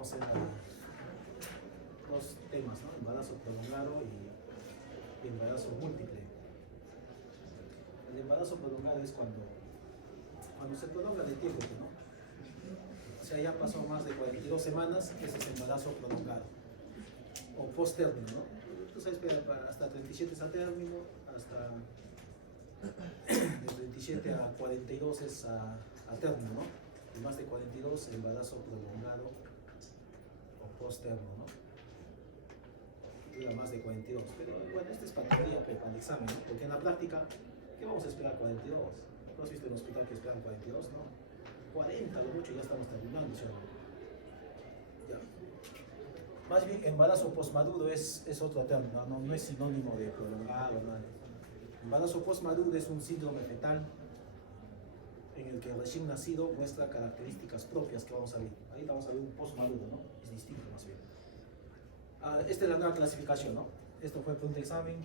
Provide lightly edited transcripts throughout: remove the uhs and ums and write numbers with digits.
vamos a ver dos temas, ¿no? Embarazo prolongado y embarazo múltiple. El embarazo prolongado es cuando se prolonga el tiempo, ¿no? O sea, ya pasó más de 42 semanas, ese es embarazo prolongado o post-término, ¿no? Tú sabes que hasta 37 es a término, hasta de 37 a 42 es a término, ¿no? Y más de 42 embarazo prolongado o post-término, ¿no? Dura más de 42, pero bueno, este es para teoría, para el examen, ¿no? Porque en la práctica, ¿qué vamos a esperar 42? ¿No has visto en el hospital que esperan 42? No, 40, lo mucho ya estamos terminando, ¿sí o no? Ya. Más bien, embarazo postmaduro es otro término, no es sinónimo de prolongado, nada. Embarazo postmaduro es un síndrome fetal en el que el recién nacido muestra características propias que vamos a ver. Ahí vamos a ver un postmaduro, ¿no? Es distinto más bien. Esta es la nueva clasificación, ¿no? Esto fue pregunta de examen.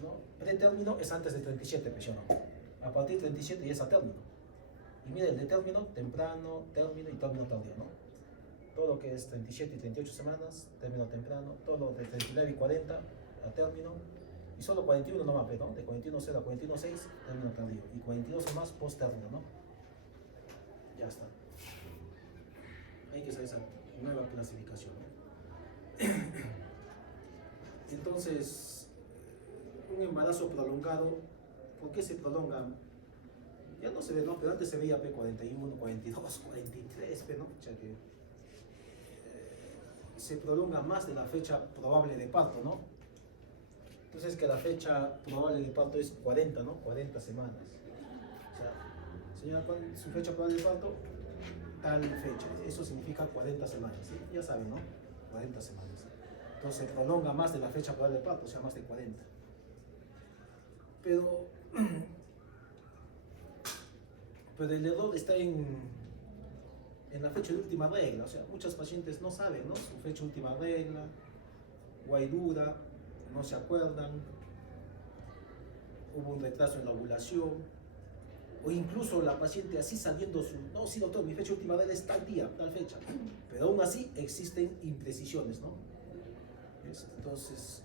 ¿No? Pretérmino es antes de 37, ¿no? A partir de 37 ya es a término. Y mire, el de término, temprano, término y término tardío, ¿no? Todo lo que es 37 y 38 semanas, término temprano, todo lo de 39 y 40 a término, y solo 41 no más, ¿no? De 41.0 a 41.6, término tardío, y 42 o más post término, ¿no? Ya está. Hay que saber esa nueva clasificación, ¿no? Entonces, un embarazo prolongado, ¿por qué se prolonga? Ya no se ve, ¿no? Pero antes se veía P41, 42, 43, ¿no? O sea que se prolonga más de la fecha probable de parto, ¿no? Entonces que la fecha probable de parto es 40, ¿no? 40 semanas. O sea, señora, ¿cuál es su fecha probable de parto? Tal fecha. Eso significa 40 semanas, ¿sí? Ya saben, ¿no? 40 semanas. Entonces se prolonga más de la fecha probable de parto, o sea, más de 40. Pero el error está en la fecha de última regla. O sea, muchas pacientes no saben, ¿no? Su fecha de última regla, o hay duda, no se acuerdan, hubo un retraso en la ovulación, o incluso la paciente así sabiendo no, sí doctor, mi fecha de última regla es tal día, tal fecha, pero aún así existen imprecisiones, ¿no? Entonces,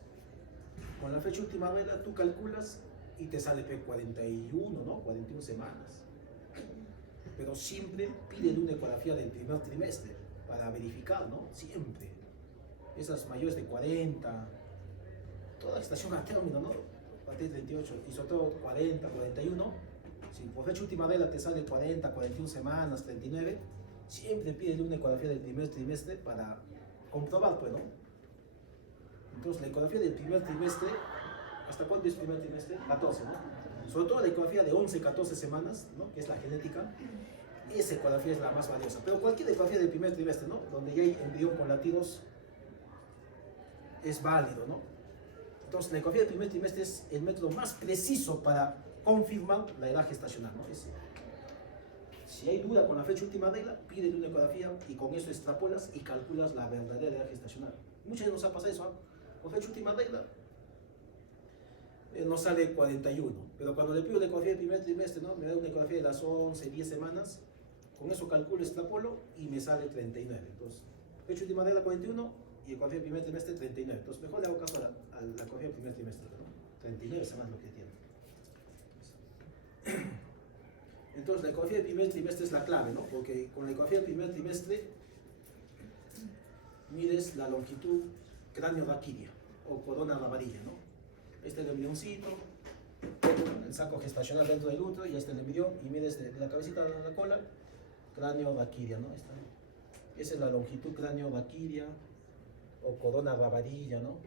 con la fecha de última regla tú calculas y te sale 41, ¿no? 41 semanas. Pero siempre piden una ecografía del primer trimestre para verificar, ¿no? Siempre. Esas mayores de 40, toda gestación a término, ¿no? A partir de 38, y sobre todo 40, 41. Si por fecha última regla te sale 40, 41 semanas, 39, siempre piden una ecografía del primer trimestre para comprobar, pues, ¿no? Entonces, la ecografía del primer trimestre, ¿hasta cuándo es primer trimestre? 14, ¿no? Sobre todo la ecografía de 11, 14 semanas, ¿no? Que es la genética, esa ecografía es la más valiosa. Pero cualquier ecografía del primer trimestre, ¿no? Donde ya hay embrión con latidos, es válido, ¿no? Entonces, la ecografía del primer trimestre es el método más preciso para confirmar la edad gestacional, ¿no? Si hay duda con la fecha última regla, pide una ecografía y con eso extrapolas y calculas la verdadera edad gestacional. Muchas veces nos ha pasado eso, ¿eh? Con fecha última regla nos sale 41, pero cuando le pido la ecografía del primer trimestre, ¿no? Me da una ecografía de las 11, 10 semanas, con eso calculo, extrapolo y me sale 39. Entonces, fecha última regla 41 y ecografía del primer trimestre 39. Entonces, mejor le hago caso a la ecografía del primer trimestre, ¿no? 39 semanas lo que tiene. Entonces, la ecografía del primer trimestre es la clave, ¿no? Porque con la ecografía del primer trimestre mides la longitud cráneo-raquídea o corona rabarilla, ¿no? Este es el embrioncito, el saco gestacional dentro del útero y este es el embrión, y mides de la cabecita a la cola, cráneo-raquídea, ¿no? Esa es la longitud cráneo-raquídea o corona rabarilla, ¿no?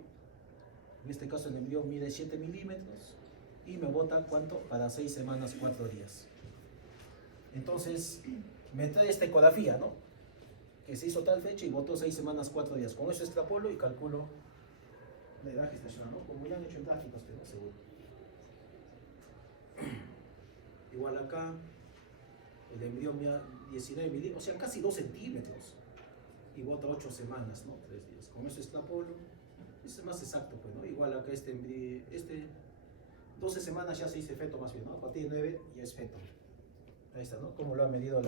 En este caso el embrión mide 7 milímetros y me bota, ¿cuánto? Para 6 semanas, 4 días. Entonces, me trae esta ecografía, ¿no? Que se hizo tal fecha y botó 6 semanas, 4 días. Con eso extrapolo y calculo la edad gestacional, ¿no? Como ya han hecho en prácticas, pero seguro. Igual acá, el embrión mide 19 milímetros, o sea, casi 2 centímetros. Y bota 8 semanas, ¿no? 3 días. Con eso extrapolo. Es más exacto, pues, ¿no? Igual acá 12 semanas ya se dice feto más bien, ¿no? A partir de 9 ya es feto. Ahí está, ¿no? Como lo ha medido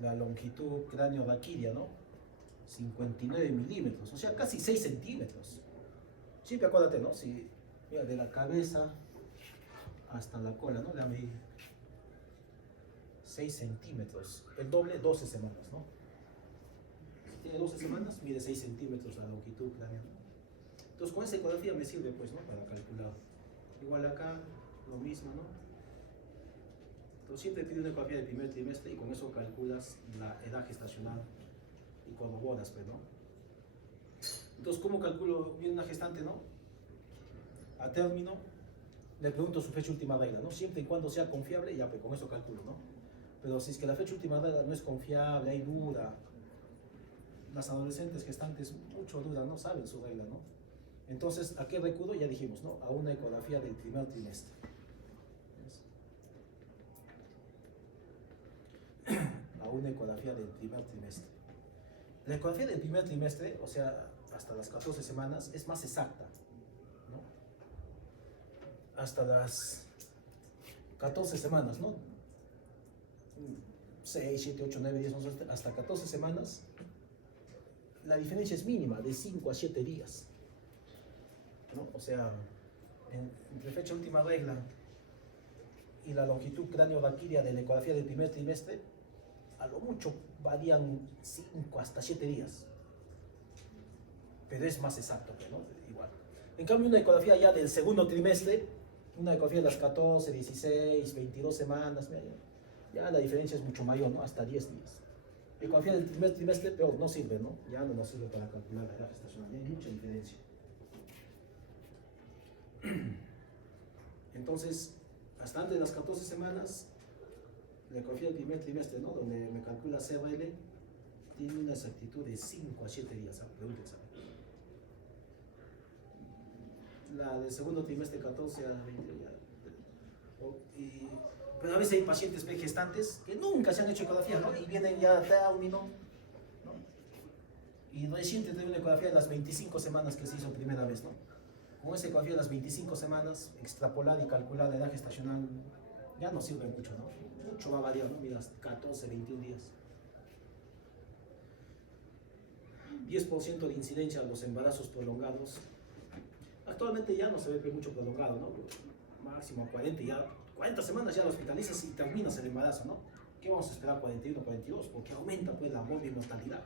la longitud cráneo-raquídea, ¿no? 59 milímetros, o sea, casi 6 centímetros. Siempre acuérdate, ¿no? Si, mira, de la cabeza hasta la cola, ¿no? Le han medido 6 centímetros. El doble, 12 semanas, ¿no? Si tiene 12 semanas, mide 6 centímetros la longitud craneal. Entonces, con esa ecografía me sirve, pues, ¿no? Para calcular. Igual acá, lo mismo, ¿no? Entonces, siempre pide una ecografía del primer trimestre y con eso calculas la edad gestacional y corroboras, pues, ¿no? Entonces, ¿cómo calculo bien una gestante, no? A término, le pregunto su fecha última regla, ¿no? Siempre y cuando sea confiable, ya, pues con eso calculo, ¿no? Pero si es que la fecha última regla no es confiable, hay duda, las adolescentes gestantes mucho dudan, no saben su regla, ¿no? Entonces, ¿a qué recurro? Ya dijimos, ¿no? A una ecografía del primer trimestre. A una ecografía del primer trimestre. La ecografía del primer trimestre, o sea, hasta las 14 semanas, es más exacta, ¿no? Hasta las 14 semanas, ¿no? 6, 7, 8, 9, 10, 11, hasta 14 semanas, la diferencia es mínima, de 5 a 7 días, ¿no? O sea, entre fecha última regla y la longitud cráneo-raquídea de la ecografía del primer trimestre, a lo mucho varían 5 hasta 7 días. Pero es más exacto, ¿no? Igual. En cambio, una ecografía ya del segundo trimestre, una ecografía de las 14, 16, 22 semanas, ya la diferencia es mucho mayor, ¿no? Hasta 10 días. Ecografía del primer trimestre, pero no sirve, ¿no? Ya no nos sirve para calcular la edad gestacional, hay mucha diferencia. Entonces, hasta antes de las 14 semanas, la ecografía del primer trimestre, ¿no? Donde me calcula CRL, tiene una exactitud de 5 a 7 días, pregúntense. La del segundo trimestre, 14 a 20 días. Pero a veces hay pacientes gestantes que nunca se han hecho ecografía, ¿no? Y vienen ya a término, ¿no? Y reciente de una ecografía de las 25 semanas que se hizo primera vez, ¿no? Con esa ecografía de las 25 semanas, extrapolar y calcular la edad gestacional ya no sirve mucho, ¿no? Mucho va a variar, ¿no? Mira, 14, 21 días. 10% de incidencia a los embarazos prolongados. Actualmente ya no se ve mucho prolongado, ¿no? Máximo 40, ya 40 semanas ya lo hospitalizas y terminas el embarazo, ¿no? ¿Qué vamos a esperar 41, 42? Porque aumenta pues la mortalidad.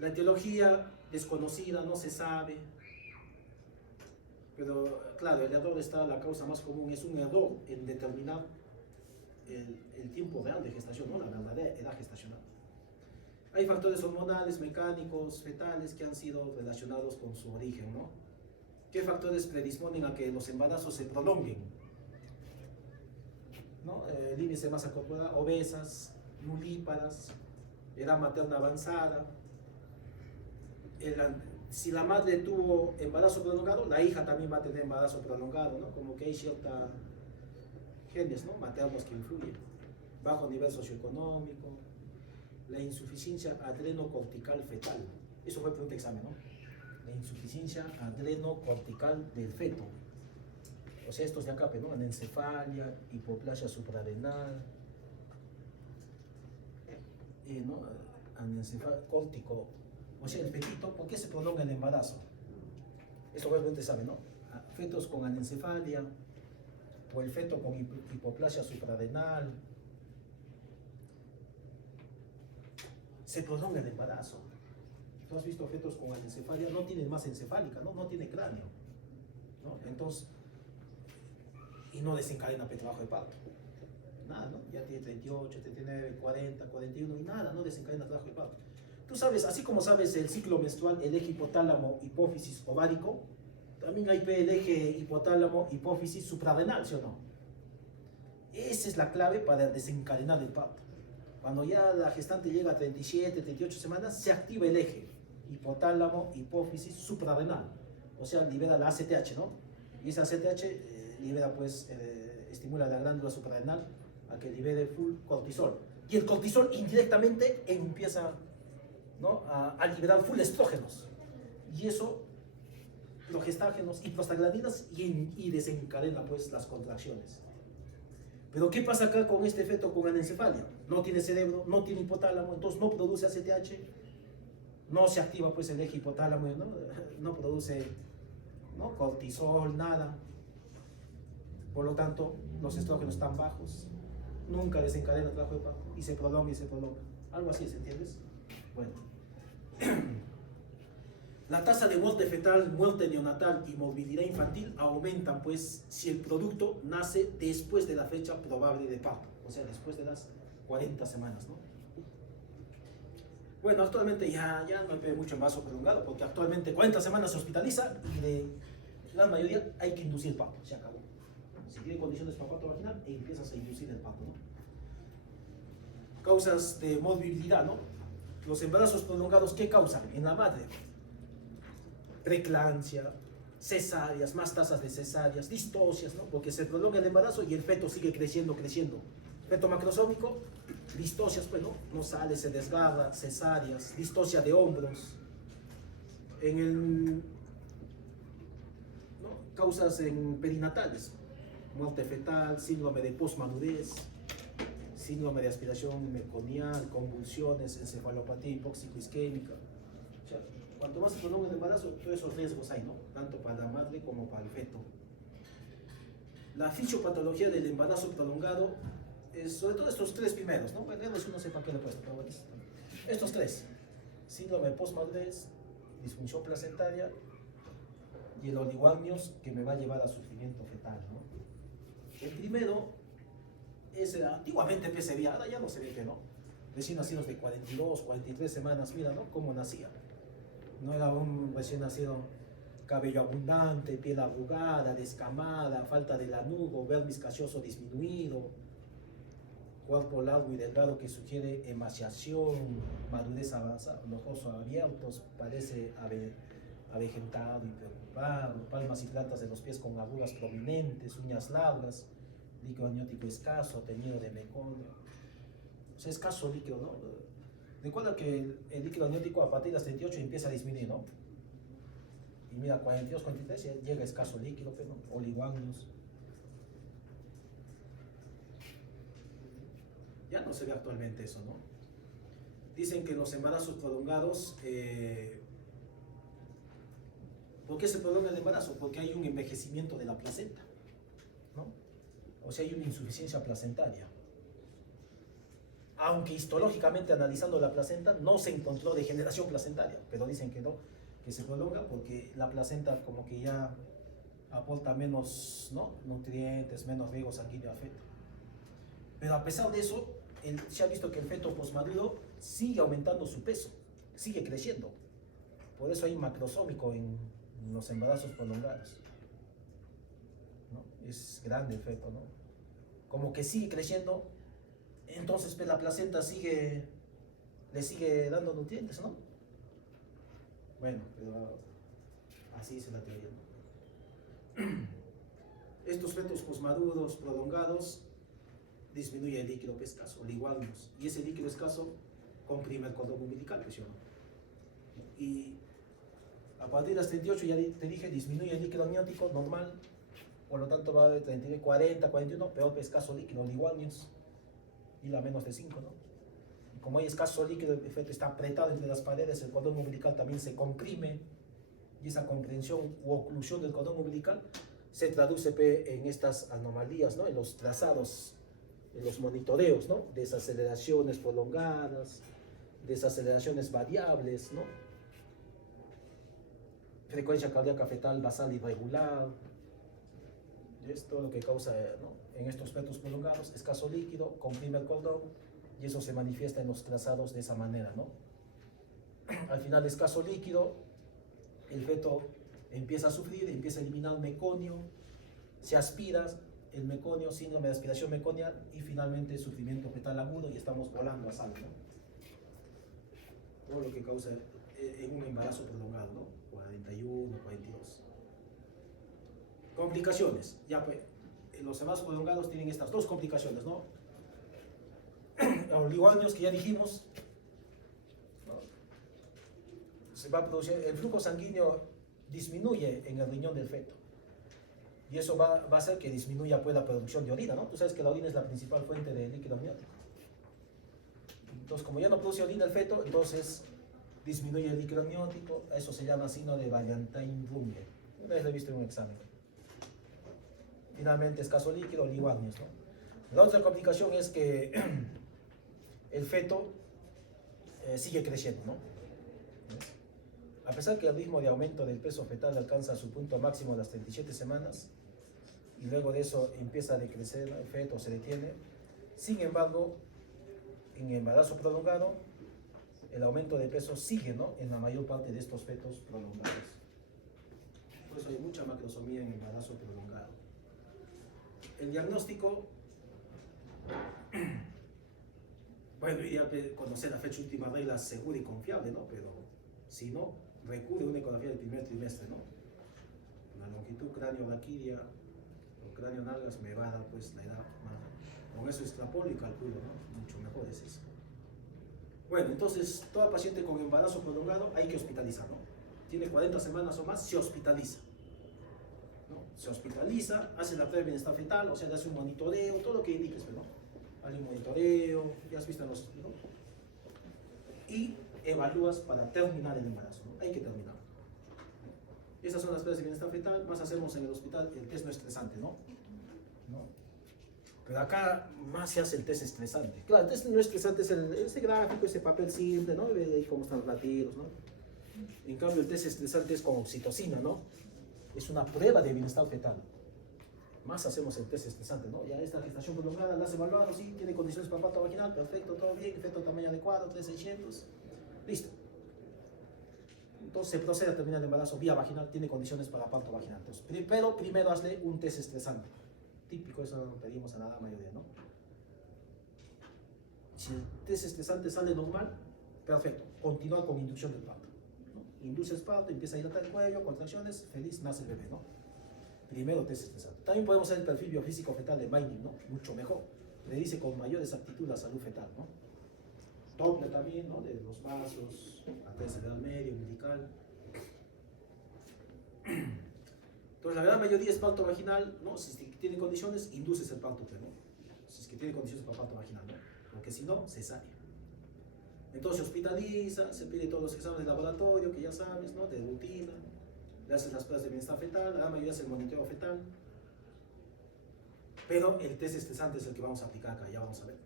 La etiología desconocida, no se sabe. Pero claro, el error está, la causa más común es un error en determinar el tiempo real de gestación, ¿no? La verdadera edad gestacional. Hay factores hormonales, mecánicos, fetales que han sido relacionados con su origen, ¿no? ¿Qué factores predisponen a que los embarazos se prolonguen? ¿No? El índice de masa corporal, obesas, nulíparas, edad materna avanzada. Si la madre tuvo embarazo prolongado, la hija también va a tener embarazo prolongado, ¿no? Como que hay ciertos genes, ¿no? Maternos que influyen. Bajo nivel socioeconómico, la insuficiencia adrenocortical fetal. Eso fue por un examen, ¿no? La insuficiencia adrenocortical del feto. O sea, estos de acá, ¿no? Anencefalia, hipoplasia suprarrenal, ¿no? Anencefalia, córtico. O sea, el fetito, ¿por qué se prolonga el embarazo? Eso realmente sabe, ¿no? Fetos con anencefalia, o el feto con hipoplasia suprarrenal. Se prolonga el embarazo. Tú has visto fetos con anencefalia, no tienen masa encefálica, ¿no? No tiene cráneo, ¿no? Entonces, y no desencadena trabajo de parto. Nada, ¿no? Ya tiene 38, 39, 40, 41 y nada, no desencadena trabajo de parto. Tú sabes, así como sabes el ciclo menstrual, el eje hipotálamo, hipófisis, ovárico, también hay el eje hipotálamo, hipófisis, suprarrenal, ¿sí o no? Esa es la clave para desencadenar el parto. Cuando ya la gestante llega a 37, 38 semanas, se activa el eje hipotálamo, hipófisis, suprarrenal. O sea, libera la ACTH, ¿no? Y esa ACTH libera, pues, estimula la glándula suprarrenal a que libere full cortisol. Y el cortisol indirectamente empieza, ¿no? a liberar full estrógenos. Y eso, progestágenos y prostaglandinas, y desencadena, pues, las contracciones. Pero ¿qué pasa acá con este feto con anencefalia? No tiene cerebro, no tiene hipotálamo, entonces no produce ACTH, no se activa pues el eje hipotálamo, ¿no? No produce, ¿no?, cortisol, nada. Por lo tanto, los estrógenos están bajos, nunca desencadena el trabajo de parto y se prolonga y se prolonga. Algo así, ¿se entiendes? Bueno. La tasa de muerte fetal, muerte neonatal y morbilidad infantil aumentan pues si el producto nace después de la fecha probable de parto, o sea, después de las 40 semanas, ¿no? Bueno, actualmente ya no hay mucho embarazo prolongado, porque actualmente 40 semanas se hospitaliza y de la mayoría hay que inducir el parto, se acabó. Si tiene condiciones para parto vaginal, empiezas a inducir el parto, ¿no? Causas de morbilidad, ¿no? Los embarazos prolongados, ¿qué causan? En la madre, preeclampsia, cesáreas, más tasas de cesáreas, distocias, ¿no? Porque se prolonga el embarazo y el feto sigue creciendo. Feto macrosómico, distocias, pues, ¿no? No sale, se desgarra, cesáreas, distocia de hombros. ¿No?, causas perinatales, muerte fetal, síndrome de posmadurez, síndrome de aspiración meconial, convulsiones, encefalopatía hipóxico-isquémica. O sea, cuanto más se prolonga el embarazo, todos esos riesgos hay, ¿no? Tanto para la madre como para el feto. La fisiopatología del embarazo prolongado es sobre todo estos tres primeros, ¿no? Bueno, no sé para qué lo he puesto, pero bueno, estos tres: síndrome de postmadurez, disfunción placentaria y el oligoamnios, que me va a llevar a sufrimiento fetal, ¿no? El primero es, antiguamente PCV, ahora ya no se ve que no. Recién nacidos de 42, 43 semanas, mira, ¿no?, cómo nacía. No era un recién nacido cabello abundante, piel arrugada, descamada, falta de lanugo, vermis caseoso disminuido, cuerpo largo y delgado que sugiere emaciación, madurez avanzada, los ojos abiertos, parece avejentado y preocupado, palmas y plantas de los pies con arrugas prominentes, uñas largas, líquido amniótico escaso, teñido de meconio. O sea, escaso líquido, ¿no? Recuerda que el líquido amniótico a partir de las 38 empieza a disminuir, ¿no? Y mira, 42, 43 ya llega escaso líquido, pero oligoamnios. Ya no se ve actualmente eso, ¿no? Dicen que los embarazos prolongados, ¿por qué se prolonga el embarazo? Porque hay un envejecimiento de la placenta, ¿no? O sea, hay una insuficiencia placentaria. Aunque histológicamente, analizando la placenta, no se encontró degeneración placentaria, pero dicen que no, que se prolonga porque la placenta como que ya aporta menos, ¿no?, nutrientes, menos riego sanguíneo al feto. Pero a pesar de eso, se ha visto que el feto posmaduro sigue aumentando su peso, sigue creciendo. Por eso hay macrosómico en los embarazos prolongados, ¿no? Es grande el feto, ¿no? Como que sigue creciendo, entonces pues, la placenta le sigue dando nutrientes, ¿no? Bueno, pero así es la teoría, ¿no? Estos fetos posmaduros prolongados disminuye el líquido escaso, oligoamnios, y ese líquido escaso comprime el cordón umbilical, ¿no? Y a partir de las 38, ya te dije, disminuye el líquido amniótico normal, por lo tanto va de 39, 40, 41, peor escaso líquido, oligoamnios, y la menos de 5, ¿no? Y como hay escaso líquido, el feto está apretado entre las paredes, el cordón umbilical también se comprime, y esa comprensión u oclusión del cordón umbilical se traduce en estas anomalías, ¿no?, en los trazados, en los monitoreos, ¿no?, desaceleraciones prolongadas, desaceleraciones variables, ¿no?, frecuencia cardíaca fetal basal irregular. Es todo lo que causa, ¿no?, en estos fetos prolongados, escaso líquido, comprime el cordón, y eso se manifiesta en los trazados de esa manera, ¿no? Al final, escaso líquido, el feto empieza a sufrir, empieza a eliminar meconio, se aspira el meconio, síndrome de aspiración meconial, y finalmente sufrimiento fetal agudo, y estamos volando a salvo, ¿no? Todo lo que causa en un embarazo prolongado, ¿no? 41, 42. Complicaciones. Ya pues, los embarazos prolongados tienen estas dos complicaciones, ¿no? Oligoamnios, que ya dijimos, ¿no? Se va a producir, el flujo sanguíneo disminuye en el riñón del feto. Y eso va a hacer que disminuya pues la producción de orina, ¿no? Tú sabes que la orina es la principal fuente de líquido amniótico. Entonces, como ya no produce orina el feto, entonces disminuye el líquido amniótico. Eso se llama signo de Valentin-Runge. Una vez lo he visto en un examen. Finalmente, escaso líquido, oligoamnios, ¿no? La otra complicación es que el feto sigue creciendo, ¿no? A pesar que el ritmo de aumento del peso fetal alcanza su punto máximo a las 37 semanas y luego de eso empieza a decrecer el feto, se detiene. Sin embargo, en embarazo prolongado, el aumento de peso sigue, ¿no?, en la mayor parte de estos fetos prolongados. Por eso hay mucha macrosomía en embarazo prolongado. El diagnóstico, bueno, ya conocer la fecha última regla segura y confiable, ¿no? Pero si no, recurre a una ecografía del primer trimestre, ¿no? La longitud cráneo-raquidia o cráneo-nalgas me va a dar pues la edad más. Con eso extrapolo y calculo, ¿no? Mucho mejor es eso. Bueno, entonces, toda paciente con embarazo prolongado hay que hospitalizar, ¿no? Tiene 40 semanas o más, se hospitaliza, ¿no? Se hospitaliza, hace la prueba de bienestar fetal, o sea, le hace un monitoreo, todo lo que indiques, ¿no? Hay un monitoreo, ya has visto en los, ¿no? Y evalúas para terminar el embarazo, ¿no? Hay que terminar. Esas son las pruebas de bienestar fetal, más hacemos en el hospital el test no estresante, ¿no? Pero acá más se hace el test estresante. Claro, el test no estresante es ese gráfico, ese papel simple, ¿no? Ve ahí cómo están los latidos, ¿no? En cambio, el test estresante es con oxitocina, ¿no? Es una prueba de bienestar fetal. Más hacemos el test estresante, ¿no? Ya esta gestación prolongada, la has evaluado, sí, tiene condiciones para parto vaginal, perfecto, todo bien, feto tamaño adecuado, 3600, listo. Entonces se procede a terminar el embarazo vía vaginal, tiene condiciones para parto vaginal. Entonces, pero primero hazle un test estresante. Típico, eso lo pedimos a la mayoría, ¿no? Si el test estresante sale normal, perfecto, continúa con inducción del parto, ¿no? Induces parto, empieza a dilatar el cuello, contracciones, feliz, nace el bebé, ¿no? Primero test estresante. También podemos hacer el perfil biofísico fetal de Meining, ¿no? Mucho mejor. Le dice con mayor exactitud la salud fetal, ¿no? Doppler también, ¿no? De los vasos, atrás del medio, umbilical. Entonces, la gran mayoría es parto vaginal, ¿no? Si tiene condiciones, induces el parto, ¿no? Si es que tiene condiciones para parto vaginal, ¿no? Porque si no, cesárea. Entonces, se hospitaliza, se pide todos los exámenes de laboratorio, que ya sabes, ¿no? De rutina, le haces las pruebas de bienestar fetal, la gran mayoría hace el monitoreo fetal. Pero el test estresante es el que vamos a aplicar acá, ya vamos a ver.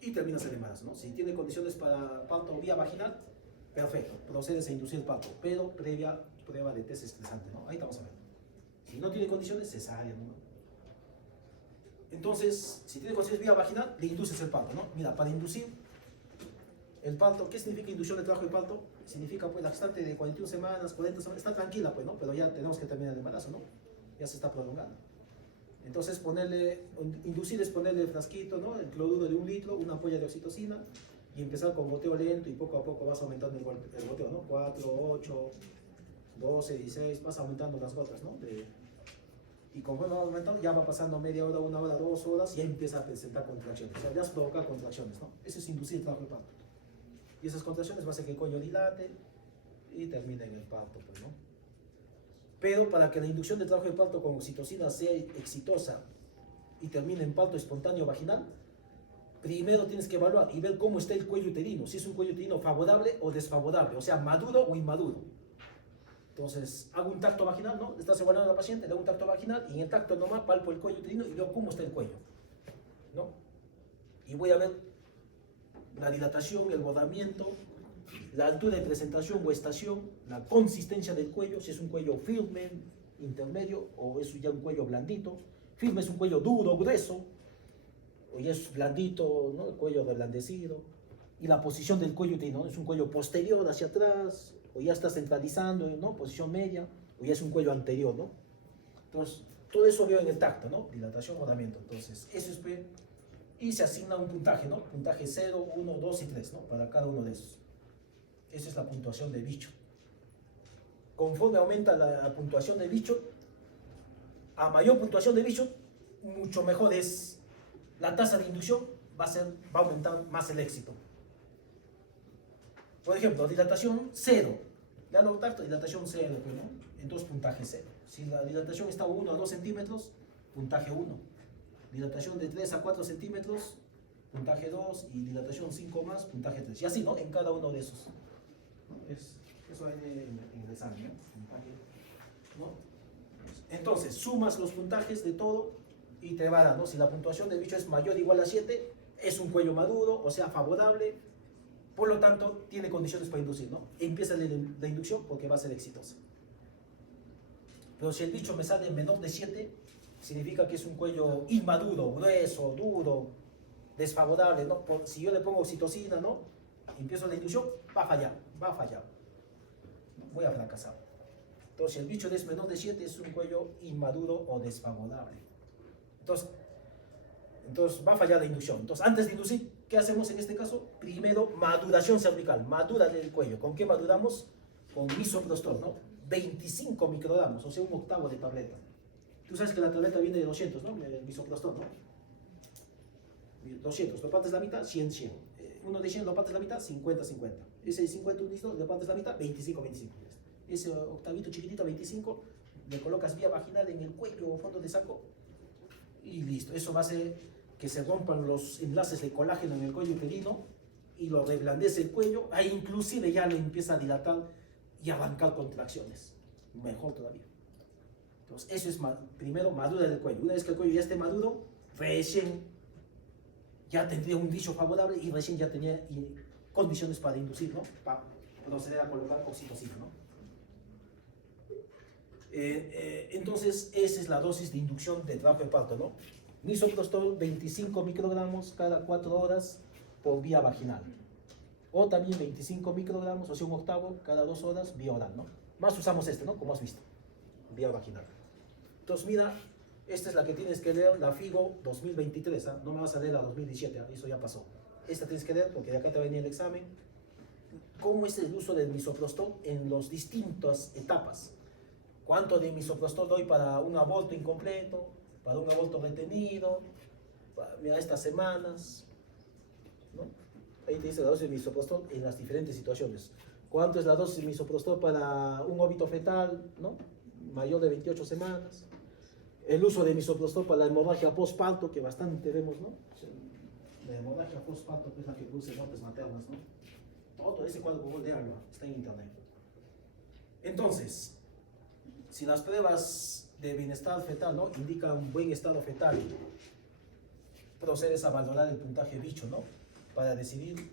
Y terminas el embarazo, ¿no? Si tiene condiciones para parto vía vaginal, perfecto, procedes a inducir el parto, pero previa prueba de test estresante, ¿no? Ahí estamos a ver. Si no tiene condiciones, cesárea, ¿no? Entonces, si tiene condiciones vía vaginal, le induces el parto, ¿no? Mira, para inducir el parto, ¿qué significa inducción de trabajo de parto? Significa, pues, la gestante de 41 semanas, 40 semanas, está tranquila, pues, ¿no? Pero ya tenemos que terminar el embarazo, ¿no? Ya se está prolongando. Entonces, inducir es ponerle el frasquito, ¿no? El cloruro de 1 litro, una ampolla de oxitocina, y empezar con goteo lento, y poco a poco vas aumentando el goteo, ¿no? 4, 8, 12, 16, vas aumentando las gotas, ¿no? Y conforme va aumentando, ya va pasando media hora, 1 hora, 2 horas, y ya empieza a presentar contracciones. O sea, ya has provocado contracciones, ¿no? Eso es inducir el trabajo de parto. Y esas contracciones va a hacer que el cuello dilate y termine en el parto, pues, ¿no? Pero para que la inducción de trabajo de parto con oxitocina sea exitosa y termine en parto espontáneo vaginal, primero tienes que evaluar y ver cómo está el cuello uterino, si es un cuello uterino favorable o desfavorable, o sea, maduro o inmaduro. Entonces, hago un tacto vaginal, ¿no? Estás evaluando a la paciente, le hago un tacto vaginal y en el tacto nomás palpo el cuello uterino y veo cómo está el cuello, ¿no? Y voy a ver la dilatación, el bordamiento, la altura de presentación o estación, la consistencia del cuello, si es un cuello firme, intermedio, o es ya un cuello blandito. Firme es un cuello duro, grueso, o ya es blandito, ¿no? El cuello reblandecido. Y la posición del cuello, ¿no? Es un cuello posterior hacia atrás, o ya está centralizando, ¿no? Posición media, o ya es un cuello anterior, ¿no? Entonces, todo eso veo en el tacto, ¿no? Dilatación, bordamiento. Entonces, eso es, y se asigna un puntaje, ¿no? Puntaje 0, 1, 2 y 3, ¿no? Para cada uno de esos. Esa es la puntuación de Bichot. Conforme aumenta la puntuación de Bichot, a mayor puntuación de Bichot, mucho mejor es la tasa de inducción, va a aumentar más el éxito. Por ejemplo, dilatación 0, Ya lo tacto, dilatación 0, pues, ¿no? Entonces puntaje 0. Si la dilatación está 1 a 2 centímetros, puntaje 1. Dilatación de 3 a 4 centímetros, puntaje 2. Y dilatación 5 más, puntaje 3. Y así, ¿no? En cada uno de esos. ¿No? Eso hay en el examen, ¿no? Puntaje, ¿no? Entonces, sumas los puntajes de todo y te va a dar, ¿no? Si la puntuación del bicho es mayor o igual a 7, es un cuello maduro, o sea, favorable. Por lo tanto, tiene condiciones para inducir, ¿no? Empieza la inducción porque va a ser exitosa. Pero si el bicho me sale menor de 7, significa que es un cuello inmaduro, grueso, duro, desfavorable, ¿no? Si yo le pongo oxitocina, ¿no? Empiezo la inducción, va a fallar, voy a fracasar. Entonces, si el bicho es menor de 7, es un cuello inmaduro o desfavorable. Entonces va a fallar la inducción. Entonces, antes de inducir, ¿qué hacemos en este caso? Primero, maduración cervical, madura del cuello. ¿Con qué maduramos? Con misoprostol, ¿no? 25 microgramos, o sea, un octavo de tableta. Tú sabes que la tableta viene de 200, ¿no? El misoprostol, ¿no? 200, lo partes la mitad, 100, 100. Uno de 100 lo partes la mitad, 50, 50. Ese 50 listo, lo partes la mitad, 25, 25. Ese octavito chiquitito, 25, le colocas vía vaginal en el cuello o fondo de saco y listo. Eso va a hacer que se rompan los enlaces de colágeno en el cuello uterino y lo reblandece el cuello, ahí inclusive ya lo empieza a dilatar y arrancar contracciones, mejor todavía. Entonces eso es primero madura del cuello. Una vez que el cuello ya esté maduro, recién ya tendría un dicho favorable y recién ya tenía condiciones para inducir, ¿no? Para proceder a colocar oxitocina, ¿no? Entonces esa es la dosis de inducción de trabajo de parto, ¿no? Misoprostol 25 microgramos cada 4 horas por vía vaginal. O también 25 microgramos, o sea, un octavo cada 2 horas vía oral, ¿no? Más usamos ¿no? Como has visto, vía vaginal. Entonces, mira, esta es la que tienes que leer, la FIGO 2023, ¿eh? No me vas a leer la 2017, ¿eh? Eso ya pasó. Esta tienes que leer porque de acá te va a venir el examen. ¿Cómo es el uso del misoprostol en las distintas etapas? ¿Cuánto de misoprostol doy para un aborto incompleto? ¿Para un aborto retenido? Mira, estas semanas, ¿no? Ahí te dice la dosis de misoprostol en las diferentes situaciones. ¿Cuánto es la dosis de misoprostol para un óbito fetal, ¿no? Mayor de 28 semanas? El uso de misoprostol para la hemorragia postparto, que bastante vemos, ¿no? La hemorragia postparto es la que produce muertes maternas, ¿no? Todo ese cuadro, léalo, está en internet. Entonces, si las pruebas de bienestar fetal, ¿no? Indican un buen estado fetal, procedes a valorar el puntaje bicho, ¿no? Para decidir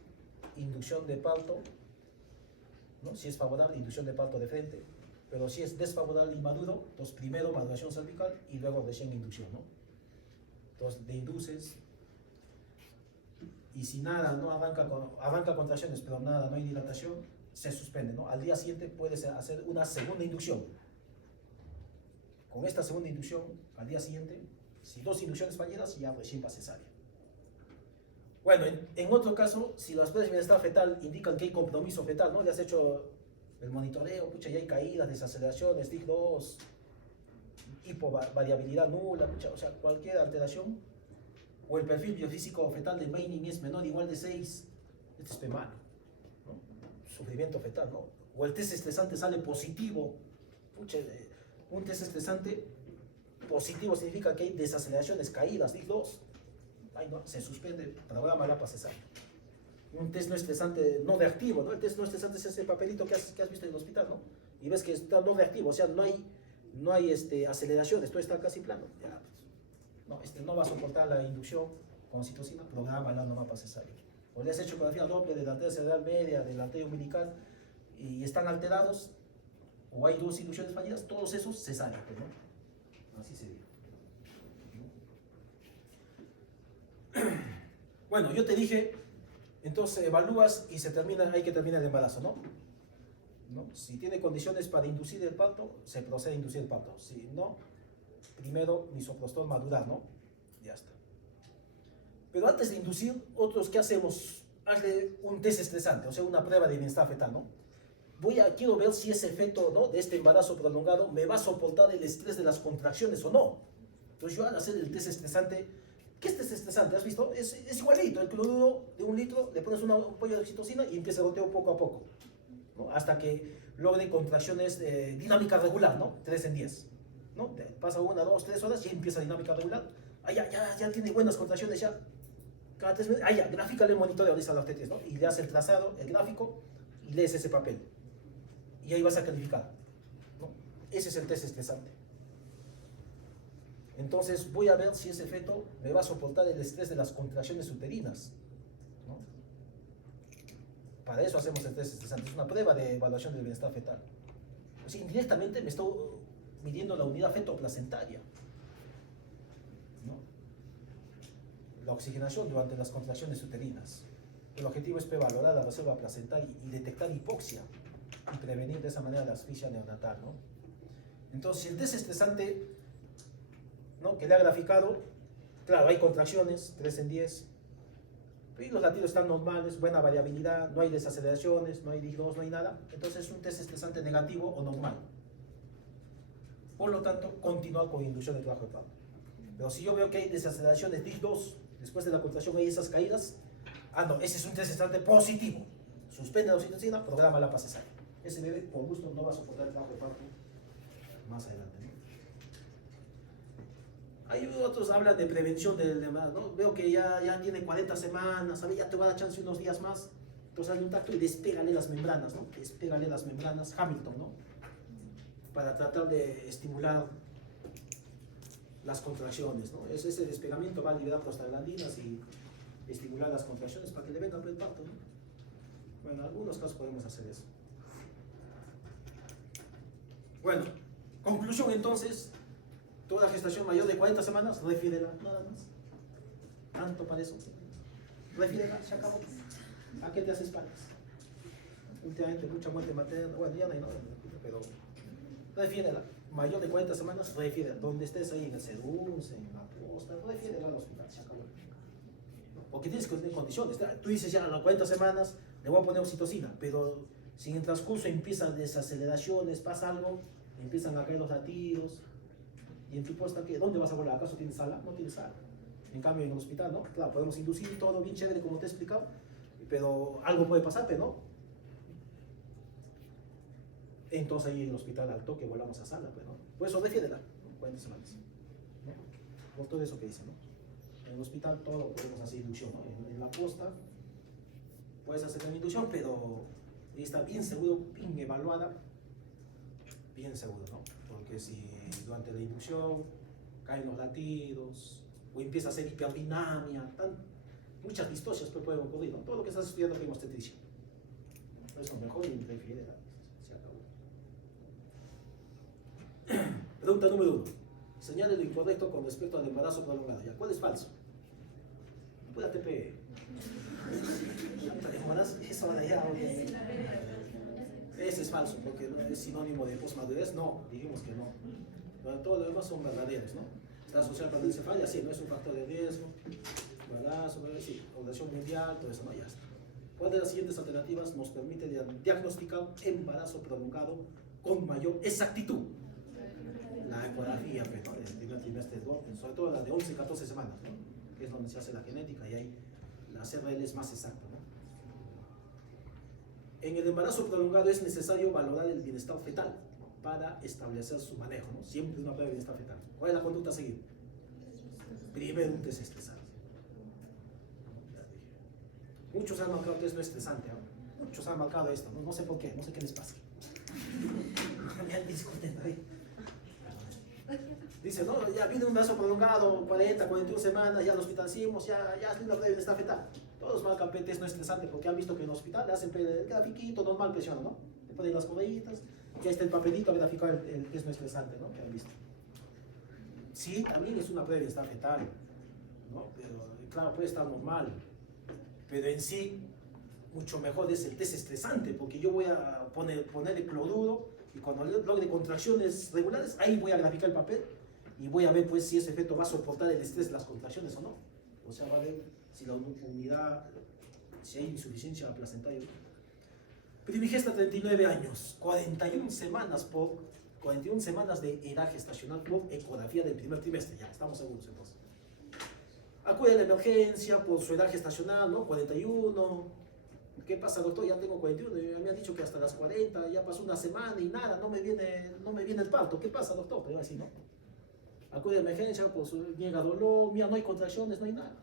inducción de parto, ¿no? Si es favorable, inducción de parto de frente, pero si es desfavorable y maduro, entonces primero maduración cervical y luego recién inducción, ¿no? Entonces de induces y si nada, no arranca contracciones, pero nada, no hay dilatación, se suspende, ¿no? Al día siguiente puedes hacer una segunda inducción. Con esta segunda inducción, al día siguiente, si 2 inducciones fallidas, ya recién va cesárea. Bueno, en otro caso, si las pruebas de bienestar fetal indican que hay compromiso fetal, ¿no? Le has hecho el monitoreo, pucha, ya hay caídas, desaceleraciones, TIC 2, hipovariabilidad nula, pucha, o sea, cualquier alteración, o el perfil biofísico fetal de Meining es menor o igual de 6, este es PEMAL, ¿no? Sufrimiento fetal, ¿no? O el test estresante sale positivo, pucha, un test estresante positivo significa que hay desaceleraciones, caídas, TIC 2, ay, no, se suspende, programa la cesárea. Un test no estresante, no reactivo, ¿no? El test no estresante es ese papelito que has visto en el hospital, ¿no? Y ves que está no reactivo, o sea, no hay aceleraciones, todo está casi plano. Ya, pues, no va a soportar la inducción con oxitocina, programa la no va cesárea. O le has hecho ecografía doble de la arteria cerebral media, de la arteria umbilical, y están alterados, o hay 2 inducciones fallidas, todos esos cesárea, pues, ¿no? Así sería. Bueno, yo te dije, entonces evalúas y hay que terminar el embarazo, ¿no? Si tiene condiciones para inducir el parto, se procede a inducir el parto. Si no, primero misoprostol madurar, ¿no? Ya está. Pero antes de inducir, otros, ¿qué hacemos? Hazle un test estresante, o sea, una prueba de bienestar fetal, ¿no? Quiero ver si ese feto, ¿no? De este embarazo prolongado me va a soportar el estrés de las contracciones o no. Entonces yo al hacer el test estresante, ¿qué es test estresante? ¿Has visto? Es igualito, el cloruro de 1 litro, le pones un pollo de oxitocina y empieza el goteo poco a poco, ¿no? Hasta que logre contracciones dinámica regular, ¿no? 3 en 10. ¿No? Pasa 1, 2, 3 horas y empieza dinámica regular. Ya tiene buenas contracciones ya. Cada 3 meses, ya, gráficale el monitoreo, dice la OTT, ¿no? Y le hace el trazado, el gráfico, y lees ese papel. Y ahí vas a calificar, ¿no? Ese es el test estresante. Entonces voy a ver si ese feto me va a soportar el estrés de las contracciones uterinas, ¿no? Para eso hacemos el test estresante. Es una prueba de evaluación del bienestar fetal. O sea, indirectamente me estoy midiendo la unidad feto-placentaria, ¿no? La oxigenación durante las contracciones uterinas. El objetivo es valorar la reserva placentaria y detectar hipoxia y prevenir de esa manera la asfixia neonatal, ¿no? Entonces, si el test estresante, ¿no?, que le ha graficado, claro, hay contracciones, 3 en 10, y los latidos están normales, buena variabilidad, no hay desaceleraciones, no hay dígitos, no hay nada, entonces es un test estresante negativo o normal. Por lo tanto, continuar con inducción de trabajo de parto. Pero si yo veo que hay desaceleraciones DIG2, después de la contracción hay esas caídas, no, ese es un test estresante positivo. Suspende la oxitocina, programa la paz cesárea. Ese bebé, por gusto, no va a soportar el trabajo de parto más adelante, ¿no? Hay otros hablan de prevención del demás, ¿no? Veo que ya tiene 40 semanas, ¿sabes? Ya te va a dar chance unos días más. Entonces hay un tacto y despégale las membranas, ¿no? Despégale las membranas, Hamilton, ¿no? Para tratar de estimular las contracciones, ¿no? Ese despegamiento va a liberar prostaglandinas y estimular las contracciones para que le venga el parto, ¿no? Bueno, en algunos casos podemos hacer eso. Bueno, conclusión entonces, toda gestación mayor de 40 semanas, refiérela, nada más. Tanto para eso. Refiérela, se acabó. ¿A qué te haces palas? Últimamente mucha muerte materna, bueno, ya no hay nada, pero refiérela. Mayor de 40 semanas, refiérela. Donde estés ahí en el CEDUNS, en la posta, refiérela al hospital, se acabó. Porque tienes que tener condiciones. Tú dices ya a las 40 semanas le voy a poner oxitocina, pero si en el transcurso empiezan desaceleraciones, pasa algo, empiezan a caer los latidos, y en tu posta, ¿dónde vas a volar? ¿Acaso tienes sala? No tienes sala. En cambio, en el hospital, ¿no? Claro, podemos inducir todo bien chévere, como te he explicado, pero algo puede pasarte, ¿no? Entonces ahí en el hospital al toque volamos a sala, pues, ¿no? Por eso defiéndela, ¿no? 40 semanas, ¿no? Por todo eso que dice, ¿no? En el hospital todo podemos hacer inducción, ¿no? En la posta puedes hacer también inducción, pero está bien seguro, bien evaluada, bien seguro, ¿no? Porque si durante la inducción caen los latidos o empieza a hacer hiperdinamia, muchas distocias pueden ocurrir, ¿no? Todo lo que estás estudiando en obstetricia. Por eso mejor refiere, se acabó. Pregunta número 1. Señale lo incorrecto con respecto al embarazo prolongado. ¿Ya? ¿Cuál es falso? Apúrate, pe. Esa hora ya. Ese es falso, porque no es sinónimo de posmadurez. No, dijimos que no. Pero todos los demás son verdaderos, ¿no? Está asociado con la encefalia, sí, no es un factor de riesgo. Embarazo, sí, población mundial, todo eso, no, ya está. ¿Cuál de las siguientes alternativas nos permite diagnosticar embarazo prolongado con mayor exactitud? La ecografía, ¿no? El primer trimestre, sobre todo la de 11 y 14 semanas, ¿no? Que es donde se hace la genética y ahí la CRL es más exacta, ¿no? En el embarazo prolongado es necesario valorar el bienestar fetal para establecer su manejo, ¿no? Siempre una prueba de bienestar fetal. ¿Cuál es la conducta a seguir? Primero un test estresante. Muchos han marcado que es no estresante, ¿no? Muchos han marcado esto, ¿no? No sé por qué, no sé qué les pasa. Ya discuten ahí. Dice, no, ya viene un embarazo prolongado, 40, 41 semanas, ya lo hospitalicimos, ya es una prueba de bienestar fetal. Todos marcan test no estresante porque han visto que en el hospital le hacen el grafiquito normal, presión, ¿no? Le ponen las correitas, ya está el papelito graficado el test no estresante, ¿no? Que han visto. Sí, también es una prueba de bienestar fetal, ¿no? Pero claro, puede estar normal, pero en sí, mucho mejor es el test estresante, porque yo voy a ponerle cloruro y cuando logre contracciones regulares, ahí voy a graficar el papel y voy a ver pues si ese feto va a soportar el estrés de las contracciones o no. O sea, va a ver si la unidad, si hay insuficiencia placentaria. Primigesta 39 años, 41 semanas de edad gestacional por ecografía del primer trimestre, ya estamos seguros entonces. Acude a la emergencia por su edad gestacional, ¿no? 41, ¿Qué pasa, doctor? Ya tengo 41, y me han dicho que hasta las 40, ya pasó una semana y nada, no me viene el parto. ¿Qué pasa, doctor? Pero así, ¿no? Acude a emergencia, pues niega dolor, mira, no hay contracciones, no hay nada.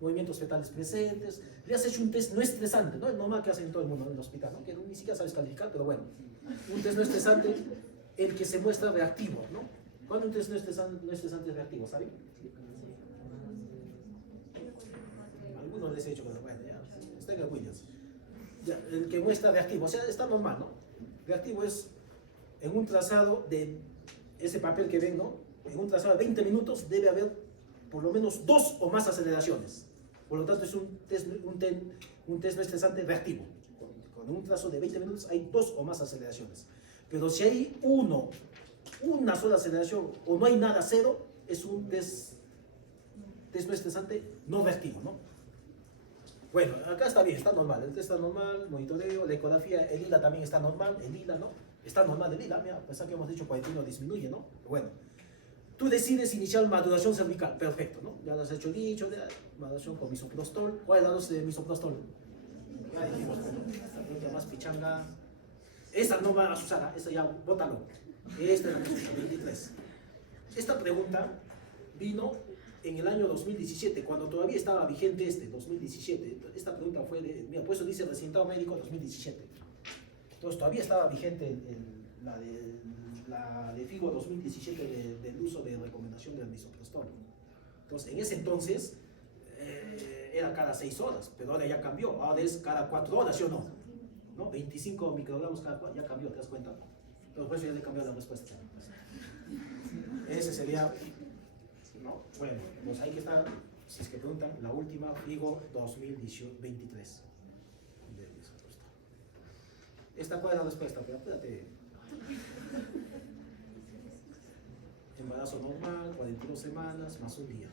Movimientos fetales presentes. Le has hecho un test no estresante, ¿no? El normal que hacen todo el mundo en el hospital, ¿no? Que ni siquiera sabes calificar, pero bueno. Un test no estresante, el que se muestra reactivo, ¿no? ¿Cuándo un test no estresante es reactivo, ¿saben? Algunos les he hecho, pero bueno, ya, está en el Williams. Ya, el que muestra reactivo, o sea, está normal, ¿no? Reactivo es en un trazado de ese papel que ven, ¿no? En un trazado de 20 minutos debe haber por lo menos 2 o más aceleraciones. Por lo tanto, es un test no estresante reactivo. Con un trazo de 20 minutos hay 2 o más aceleraciones. Pero si hay una sola aceleración o no hay nada, cero, es un test no estresante no reactivo, ¿no? Bueno, acá está bien, está normal, el test está normal, monitoreo, la ecografía, el ILA también está normal, el ILA, ¿no? Está normal el ILA, mira, pensaba que hemos dicho 41 disminuye, ¿no? Bueno, tú decides iniciar maduración cervical, perfecto, ¿no? Ya lo has hecho dicho, ya, maduración con misoprostol. ¿Cuál es la dosis de misoprostol? Ya dijimos, ¿no? Esta pregunta más pichanga. Esa no va a usar, esa ya, bótalo. Esta es la que usa, 23. Esta pregunta vino en el año 2017, cuando todavía estaba vigente 2017. Esta pregunta fue mira, por eso dice recintado médico 2017. Entonces todavía estaba vigente la de FIGO 2017 del uso de recomendación del misoprostol. Entonces, en ese entonces era cada 6 horas, pero ahora ya cambió, ahora es cada 4 horas, ¿sí o no? ¿No? 25 microgramos cada 4, ya cambió, ¿te das cuenta? Pero por eso ya le cambió la respuesta. Ese sería, ¿no? Bueno, pues hay que estar, si es que preguntan, la última, FIGO 2023. ¿Esta cuál es la respuesta? Pero apúrate. Embarazo normal, 42 semanas, más un día.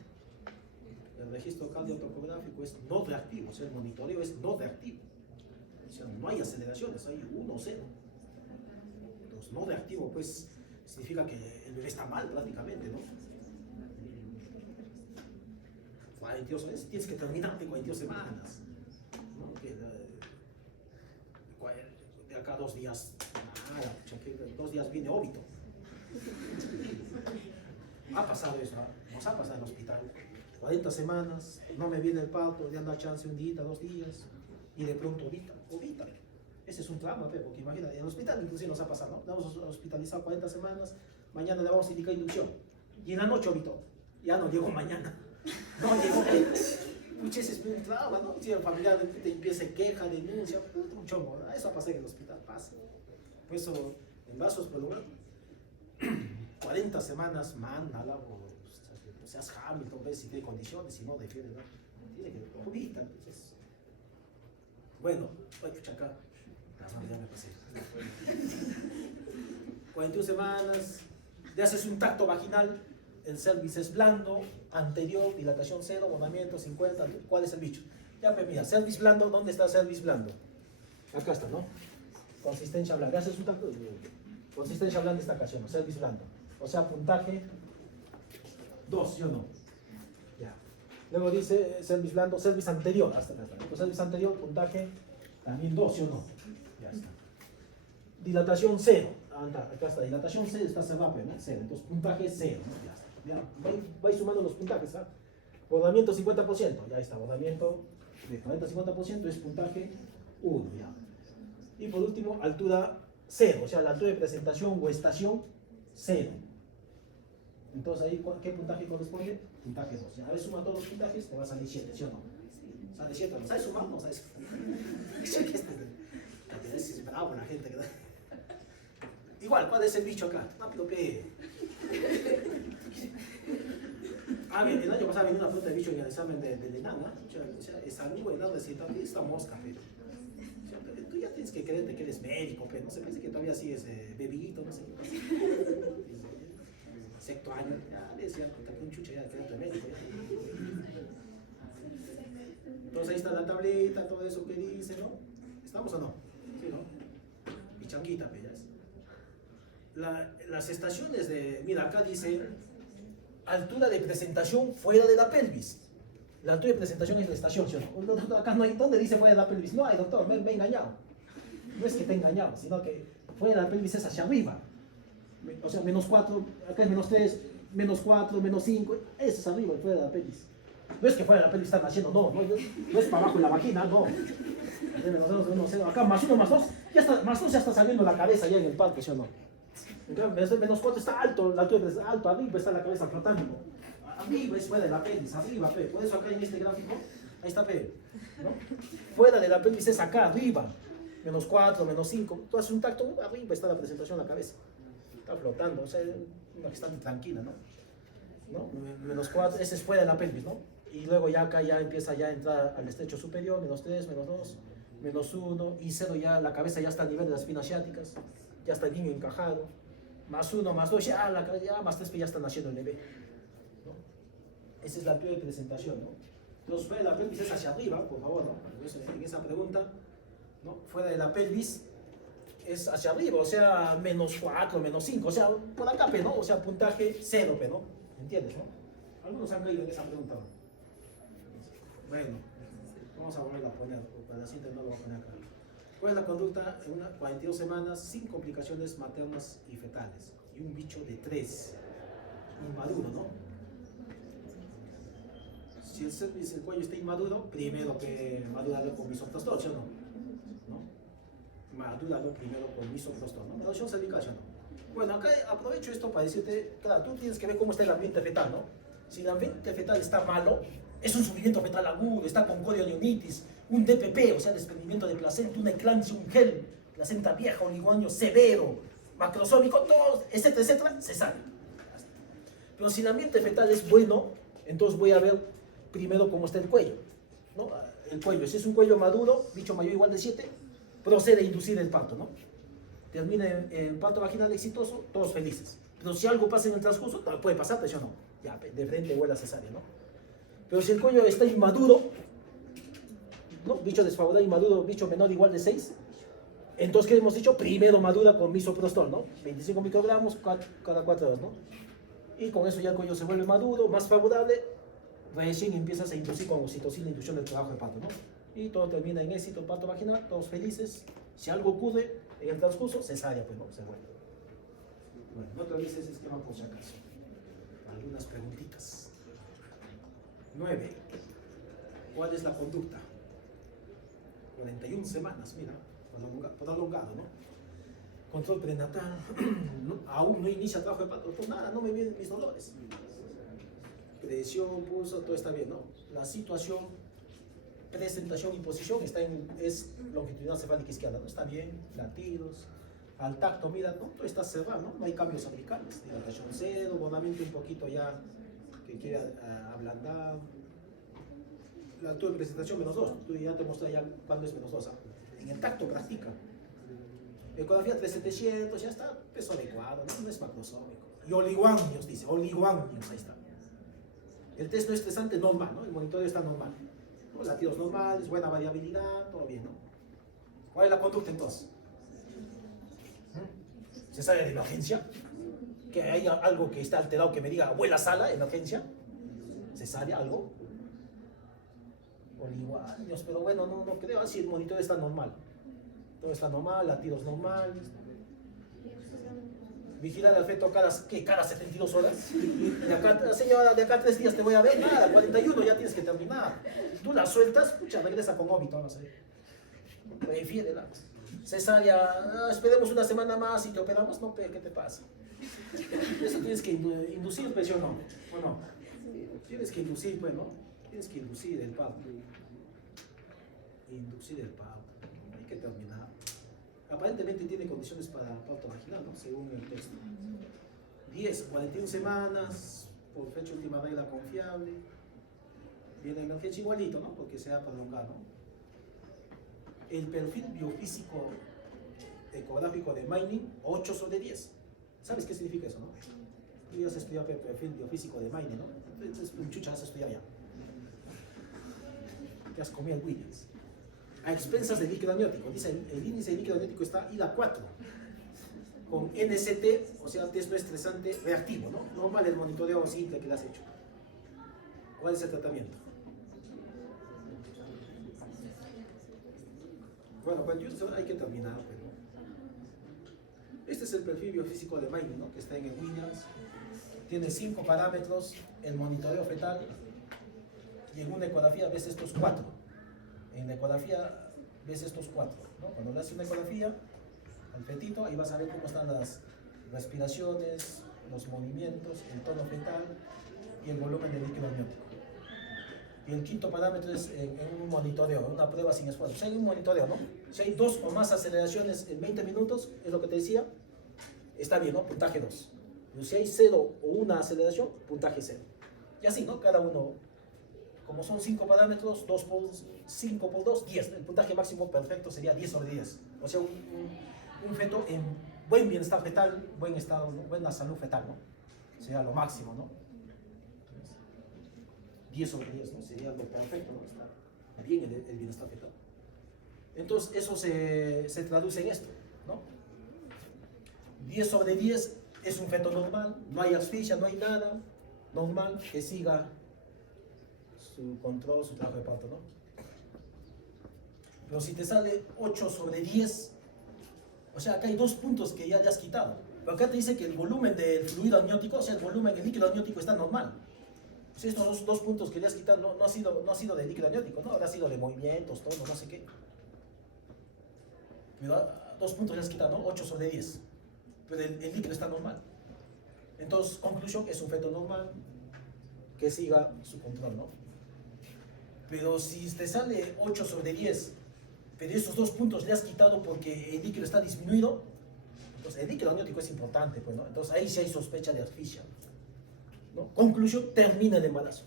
El registro cardiotocográfico es no reactivo, o sea, el monitoreo es no reactivo. O sea, no hay aceleraciones, hay 1 o 0. Entonces, no reactivo, pues, significa que el bebé está mal prácticamente, ¿no? 42 semanas, tienes que terminar de 42 semanas. ¿No? Que, de acá 2 días, nada, que 2 días viene óbito. Ha pasado eso, nos ha pasado en el hospital. 40 semanas, no me viene el parto, ya anda chance un día, 2 días, y de pronto ovita. Ese es un trauma, porque imagina, en el hospital inclusive nos ha pasado, ¿no? Vamos a hospitalizar 40 semanas, mañana le vamos a indicar inducción, y en la noche ovitó, ya no llegó mañana, no llegó, pucha, ese es un trauma, ¿no? Si el familiar te empieza queja, denuncia, un chongo, ¿no? Eso ha pasado en el hospital, pasa. Por eso, en vasos prolongados, 40 semanas, mándala, o seas Hamilton, ves si tiene condiciones, si no, defiende, ¿no? Tiene que ahorita, entonces. Bueno, pucha, acá, ya me pasé. 41 semanas, le haces un tacto vaginal, el cervix es blando, anterior, dilatación 0, bonamiento 50, ¿cuál es el bicho? Ya, pues mira, cervix blando, ¿dónde está cervix blando? Acá está, ¿no? Consistencia blanda, le haces un tacto, consistencia blanda esta ocasión, ¿no? Cervix blando, o sea, puntaje 2, ¿sí o no? Ya. Luego dice cervix blando, cervix anterior, hasta acá. Entonces, cervix anterior, puntaje también 2, ¿sí o no? Ya está. Dilatación 0. Acá está, dilatación 0, está cerrado, ¿no? 0. Entonces, puntaje 0, ¿no? Ya está. Ya, vais sumando los puntajes, ¿ah? Bordamiento 50%, ya está, bordamiento de 40-50% es puntaje 1, ya. Y por último, altura 0, o sea, la altura de presentación o estación 0. Entonces ahí, ¿qué puntaje corresponde? Puntaje 2. Ya, a ver, suma todos los puntajes, te va a salir 7, ¿sí o no? Sale 7, ¿no sabes sumar? No sabes. Es bravo la gente. Igual, ¿cuál es el bicho acá? Rápido, pe. Bien, el año pasado venía una pregunta de bicho en el examen de ENAM, ¿no? O sea, es amigo de la receta, esta mosca, pe. O sea, tú ya tienes que creerte que eres médico, pe. No se parece que todavía sigues bebito, no sé qué pasa. Sexto año, ya decía, un chucha ya quédate médico. Ya. Entonces ahí está la tableta, todo eso que dice, ¿no? ¿Estamos o no? Sí, ¿no? Y changuita, ¿ves? Las estaciones de, mira, acá dice altura de presentación fuera de la pelvis. La altura de presentación es la estación, ¿sí o no? Doctor, acá no hay, ¿dónde dice fuera de la pelvis? No hay, doctor, me he engañado. No es que te he engañado, sino que fuera de la pelvis es hacia arriba. O sea, -4, acá es -3, -4, -5, eso es arriba, fuera de la pelvis. No es que fuera de la pelvis están haciendo, no es para abajo en la vagina, no. Acá +1, +2, +2 ya está saliendo la cabeza ya en el parque, ¿sí o no? -4 está alto, la altura es alto, arriba está la cabeza flotando. Arriba es fuera de la pelvis, arriba, P. Por eso acá en este gráfico, ahí está P, ¿no? Fuera de la pelvis es acá, arriba. -4, -5, tú haces un tacto, arriba está la presentación de la cabeza. Está flotando, o sea, una que está muy tranquila, ¿no? -4, ese es fuera de la pelvis, ¿no? Y luego ya acá ya empieza ya a entrar al estrecho superior, -3, -2, -1, y 0 ya, la cabeza ya está a nivel de las espinas ciáticas, ya está el niño encajado. +1, +2, ya la cabeza, ya +3, ya está naciendo el bebé. Esa es la altura de presentación, ¿no? Entonces, fuera de la pelvis es hacia arriba, por favor, ¿no? Entonces, en esa pregunta, ¿no? Fuera de la pelvis es hacia arriba, o sea, -4, -5, o sea, por acá, ¿no? O sea, puntaje 0, ¿no? ¿Entiendes, no? Algunos han caído en esa pregunta, ¿no? Bueno, vamos a volver a poner, para la siguiente no lo voy a poner acá. ¿Cuál es la conducta en unas 42 semanas sin complicaciones maternas y fetales? Y un bicho de 3, inmaduro, ¿no? Si el cuello está inmaduro, primero que madurarlo con misoprostol, ¿sí o no? Madurarlo primero con misoprostol, ¿no? Maduración cervical, ¿sí o no? Bueno, acá aprovecho esto para decirte, claro, tú tienes que ver cómo está el ambiente fetal, ¿no? Si el ambiente fetal está malo, es un sufrimiento fetal agudo, está con corioneonitis, un DPP, o sea, desprendimiento de placenta, una eclampsia, un gel, placenta vieja, oligoaño severo, macrosómico, todo, etcétera, etcétera, se sabe. Pero si el ambiente fetal es bueno, entonces voy a ver primero cómo está el cuello, ¿no? El cuello, si es un cuello maduro, bicho mayor o igual de 7, procede a inducir el parto, ¿no? Termina en parto vaginal exitoso, todos felices. Pero si algo pasa en el transcurso, puede pasar, pues yo no, ya de frente vuela cesárea, ¿no? Pero si el cuello está inmaduro, ¿no? Bicho desfavorable inmaduro, bicho menor o igual de 6, entonces, ¿qué hemos dicho? Primero madura con misoprostol, ¿no? 25 microgramos cada 4 horas, ¿no? Y con eso ya el cuello se vuelve maduro, más favorable, recién empiezas a inducir con oxitocina, inducción del trabajo de parto, ¿no? Y todo termina en éxito, parto vaginal, todos felices. Si algo ocurre en el transcurso, cesárea, pues no, se vuelve. Bueno, no te olvides ese esquema por si acaso. Algunas preguntitas. 9. ¿Cuál es la conducta? 41 semanas, mira, por alongado, ¿no? Control prenatal, aún no inicia trabajo de parto, nada, no me vienen mis dolores. Presión, pulso, todo está bien, ¿no? La situación, presentación y posición es longitudinal cefálica izquierda, ¿no? Está bien, latidos, al tacto, mira, ¿no? Todo está cerrado, ¿no? No hay cambios cervicales, dilatación 0, bonamiento un poquito ya que quiere ablandar. La altura de presentación -2, tú ya te mostré ya cuándo es -2, en el tacto practica. Ecografía 3700, ya está, peso adecuado, no es macrosómico. Y oligoamnios, dice, oligoamnios, ahí está. El test no estresante normal, ¿no? El monitoreo está normal, ¿no? Latidos normales, buena variabilidad, todo bien, ¿no? ¿Cuál es la conducta entonces? ¿Cesárea de emergencia? ¿Que hay algo que está alterado que me diga, abuela sala, emergencia? ¿Cesárea, algo? Oligoamnios, pero bueno, no creo, así el monitoreo está normal. Todo está normal, latidos normales. Vigilar al feto cada 72 horas. De acá, señora, de acá 3 días te voy a ver, nada, 41 ya tienes que terminar. Tú la sueltas, pucha, regresa con óbito, no sé. Prefiérela. Cesárea, esperemos una semana más y te operamos, no, ¿qué te pasa? Eso tienes que inducir, pues, ¿o no? ¿O no? Tienes que inducir, pues, ¿no? Tienes que inducir el parto. Inducir el parto. Hay que terminar. Aparentemente tiene condiciones para parto vaginal, ¿no? Según el texto. 10, 41 semanas, por fecha última regla confiable. Viene emergencia igualito, ¿no? Porque se ha prolongado, ¿no? El perfil biofísico ecográfico de Meining, 8/10. ¿Sabes qué significa eso, no? Tú ya has estudiado el perfil biofísico de Meining, ¿no? Entonces, chucha, has estudiado ya. Ya has comido el Williams. A expensas del líquido amniótico. Dice, el índice de líquido amniótico está ILA4, con NST, o sea, test no estresante reactivo, ¿no? Normal el monitoreo simple que le has hecho. ¿Cuál es el tratamiento? Bueno, 41 semanas hay que terminar, pero este es el perfil biofísico de Mayne, ¿no? Que está en el Williams. Tiene 5 parámetros, el monitoreo fetal, y en una ecografía ves estos 4. En la ecografía ves estos 4, ¿no? Cuando le haces una ecografía al fetito, ahí vas a ver cómo están las respiraciones, los movimientos, el tono fetal y el volumen de líquido amniótico. Y el quinto parámetro es en un monitoreo, una prueba sin esfuerzo. Si hay un monitoreo, ¿no? Si hay 2 o más aceleraciones en 20 minutos, es lo que te decía, está bien, ¿no? Puntaje 2. Pero si hay 0 o una aceleración, puntaje 0. Y así, ¿no? Cada uno, como son 5 parámetros, 2 por 5 por 2, 10. El puntaje máximo perfecto sería 10 sobre 10. O sea, un feto en buen bienestar fetal, buen estado, ¿no? Buena salud fetal, ¿no? Sería lo máximo, ¿no? 10 sobre 10, ¿no? Sería lo perfecto, ¿no? Está bien el bienestar fetal. Entonces, eso se traduce en esto, ¿no? 10 sobre 10 es un feto normal, no hay asfixia, no hay nada, normal, que siga su control, su trabajo de parto, ¿no? Pero si te sale 8 sobre 10, o sea, acá hay 2 puntos que ya le has quitado. Pero acá te dice que el volumen del fluido amniótico, o sea, el volumen del líquido amniótico está normal. Pues estos 2 puntos que le has quitado no ha sido de líquido amniótico, ¿no? Ahora ha sido de movimientos, todo, no sé qué. Pero 2 puntos le has quitado, ¿no? 8 sobre 10. Pero el líquido está normal. Entonces, conclusión, es un feto normal que siga su control, ¿no? Pero si te sale 8 sobre 10, pero esos 2 puntos le has quitado porque el líquido está disminuido, entonces el líquido amniótico es importante, pues, ¿no? Entonces ahí sí hay sospecha de asfixia, ¿no? Conclusión, termina el embarazo.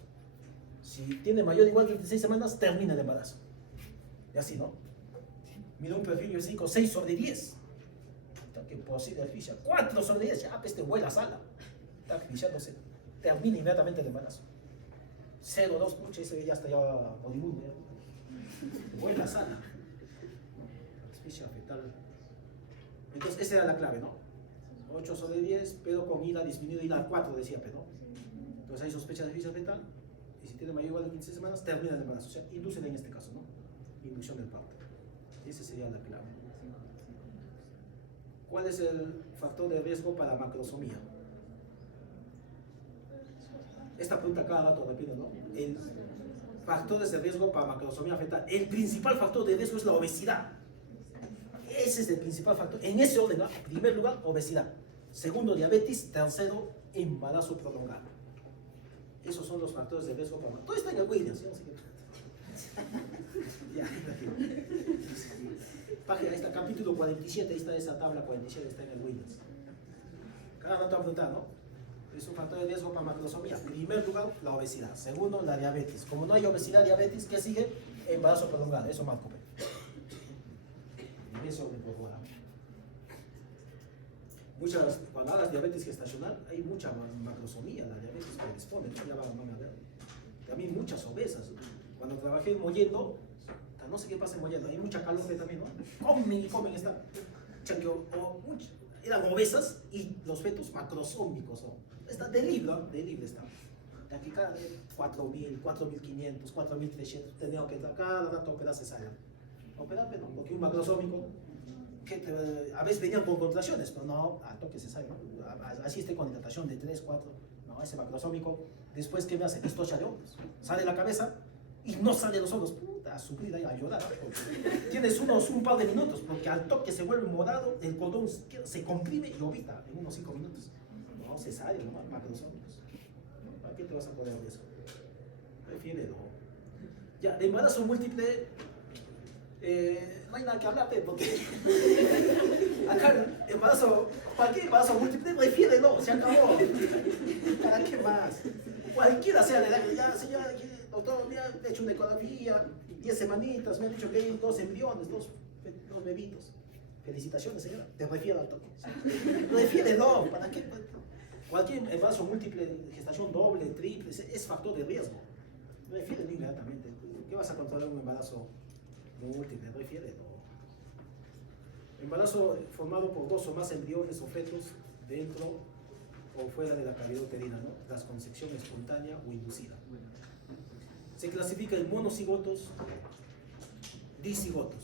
Si tiene mayor o igual que 26 semanas, termina el embarazo. Y así, ¿no? Mira un perfil biofísico 6 sobre 10. Que posible asfixia. 4 sobre 10, ya, pues te vuela a sala. Está asfixiándose. Termina inmediatamente el embarazo. 0, 2, pucha, ese ya está ya moribundo. Vuela a sala. Asfixia fetal. Entonces, esa era la clave, ¿no? 8 sobre 10, pero con ida disminuida, ida 4 decía, pero, ¿no? Entonces hay sospecha de asfixia fetal, y si tiene mayor o igual de 15 semanas, termina el embarazo. O sea, inducen en este caso, ¿no? Inducción del parto. Esa sería la clave. ¿Cuál es el factor de riesgo para macrosomía? Esta pregunta cada rato repito, ¿no? El factores de riesgo para macrosomía fetal. El principal factor de riesgo es la obesidad. Ese es el principal factor. En ese orden, ¿no? En primer lugar, obesidad. Segundo, diabetes. Tercero, embarazo prolongado. Esos son los factores de riesgo para macrosomía. Todo está en el Williams. ¿Sí? Ya, página, ahí está, capítulo 47, ahí está esa tabla 47, está en el Windows. Cada rato a preguntar, ¿no? Es un factor de riesgo para macrosomía. En primer lugar, la obesidad. Segundo, la diabetes. Como no hay obesidad, diabetes, ¿qué sigue? Embarazo prolongado. Eso marco. Eso me preocupa. Cuando hablas de diabetes gestacional, hay mucha macrosomía. La diabetes predispone, ¿no? Ya van a ver. También muchas obesas. Cuando trabajé en Mollendo, no sé qué pasa en Mollendo, hay mucha calor también, ¿no? Comen esta. Eran obesas y los fetos macrosómicos, ¿no? Está de libre está. De aquí cada 4.000, 4.500, 4.300, tenía que cada rato operar cesárea. Operar, pero porque un macrosómico, a veces venían con contracciones, pero no, a toque cesárea, ¿no? Así esté con dilatación de 3, 4, no, ese macrosómico, después, ¿qué me hace? Pistocha de hombros. Sale la cabeza y no sale los hombros, puta, a sufrir ahí, a llorar, ¿no? Tienes un par de minutos, porque al toque se vuelve morado, el cordón se comprime y ovita en unos 5 minutos. No, cesárea, no, macrosómicos. ¿Para qué te vas a poner eso? Prefiere, no. Ya, de embarazo múltiple, no hay nada que hablar, porque acá cualquier embarazo múltiple, prefiere, no, se acabó. ¿Para qué más? Cualquiera sea de edad, ya, señora, doctor, me ha hecho una ecografía, 10 semanitas, me han dicho que hay 2 embriones, dos bebitos. Felicitaciones, señora, te refiero al toque. Refiere, no, ¿para qué? Cualquier embarazo múltiple, gestación doble, triple, es factor de riesgo. Refiere inmediatamente. ¿Qué vas a controlar un embarazo múltiple? Refiere, no. Embarazo formado por 2 o más embriones o fetos dentro o fuera de la cavidad uterina, ¿no? Tras concepción espontánea o inducida. Se clasifica en monocigotos, dicigotos.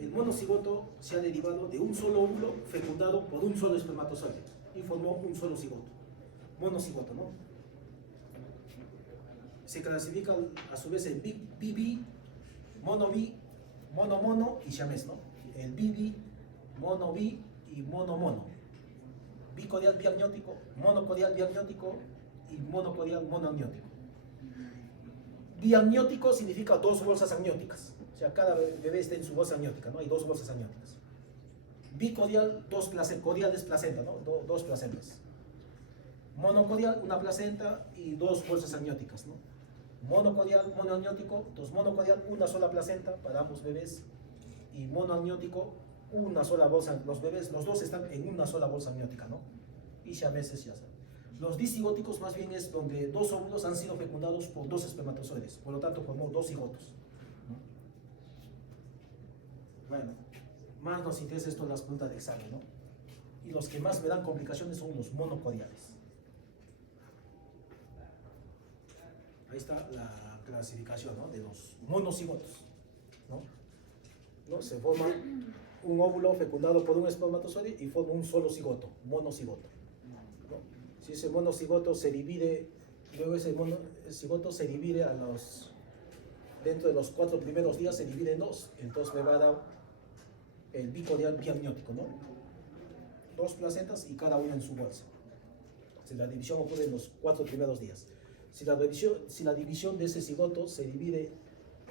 el monocigoto se ha derivado de un solo óvulo fecundado por un solo espermatozoide y formó un solo cigoto, monocigoto, ¿no? Se clasifica a su vez en bibi, monobi, mono y siamés, ¿no? El bibi, monobi y mono. Bicodial biamniótico, monocodial biamniótico y monocodial monoamniótico. Biamniótico significa dos bolsas amnióticas, o sea, cada bebé está en su bolsa amniótica, ¿no? Hay dos bolsas amnióticas. Bicodial, codial es placenta, ¿no? Dos placentas. Monocodial, una placenta y dos bolsas amnióticas, ¿no? Monocodial, monoamniótico, entonces monocodial, una sola placenta para ambos bebés, y monoamniótico, una sola bolsa. Los bebés, los dos están en una sola bolsa amniótica, ¿no? Y ya a veces ya saben. Los disigóticos más bien es donde dos óvulos han sido fecundados por dos espermatozoides, por lo tanto formó dos cigotos, ¿no? Bueno, más nos interesa esto en las preguntas de examen, ¿no? Y los que más me dan complicaciones son los monocodiales. Ahí está la clasificación, ¿no? De los monocigotos, ¿no? Se forma un óvulo fecundado por un espermatozoide y forma un solo cigoto, monocigoto, ¿no? Si ese monocigoto se divide, luego ese monocigoto se divide dentro de los 4 primeros días se divide en dos, entonces me va a dar el bicodial biamniótico, ¿no? Dos placentas y cada una en su bolsa. Si la división ocurre en los 4 primeros días. Si la división de ese cigoto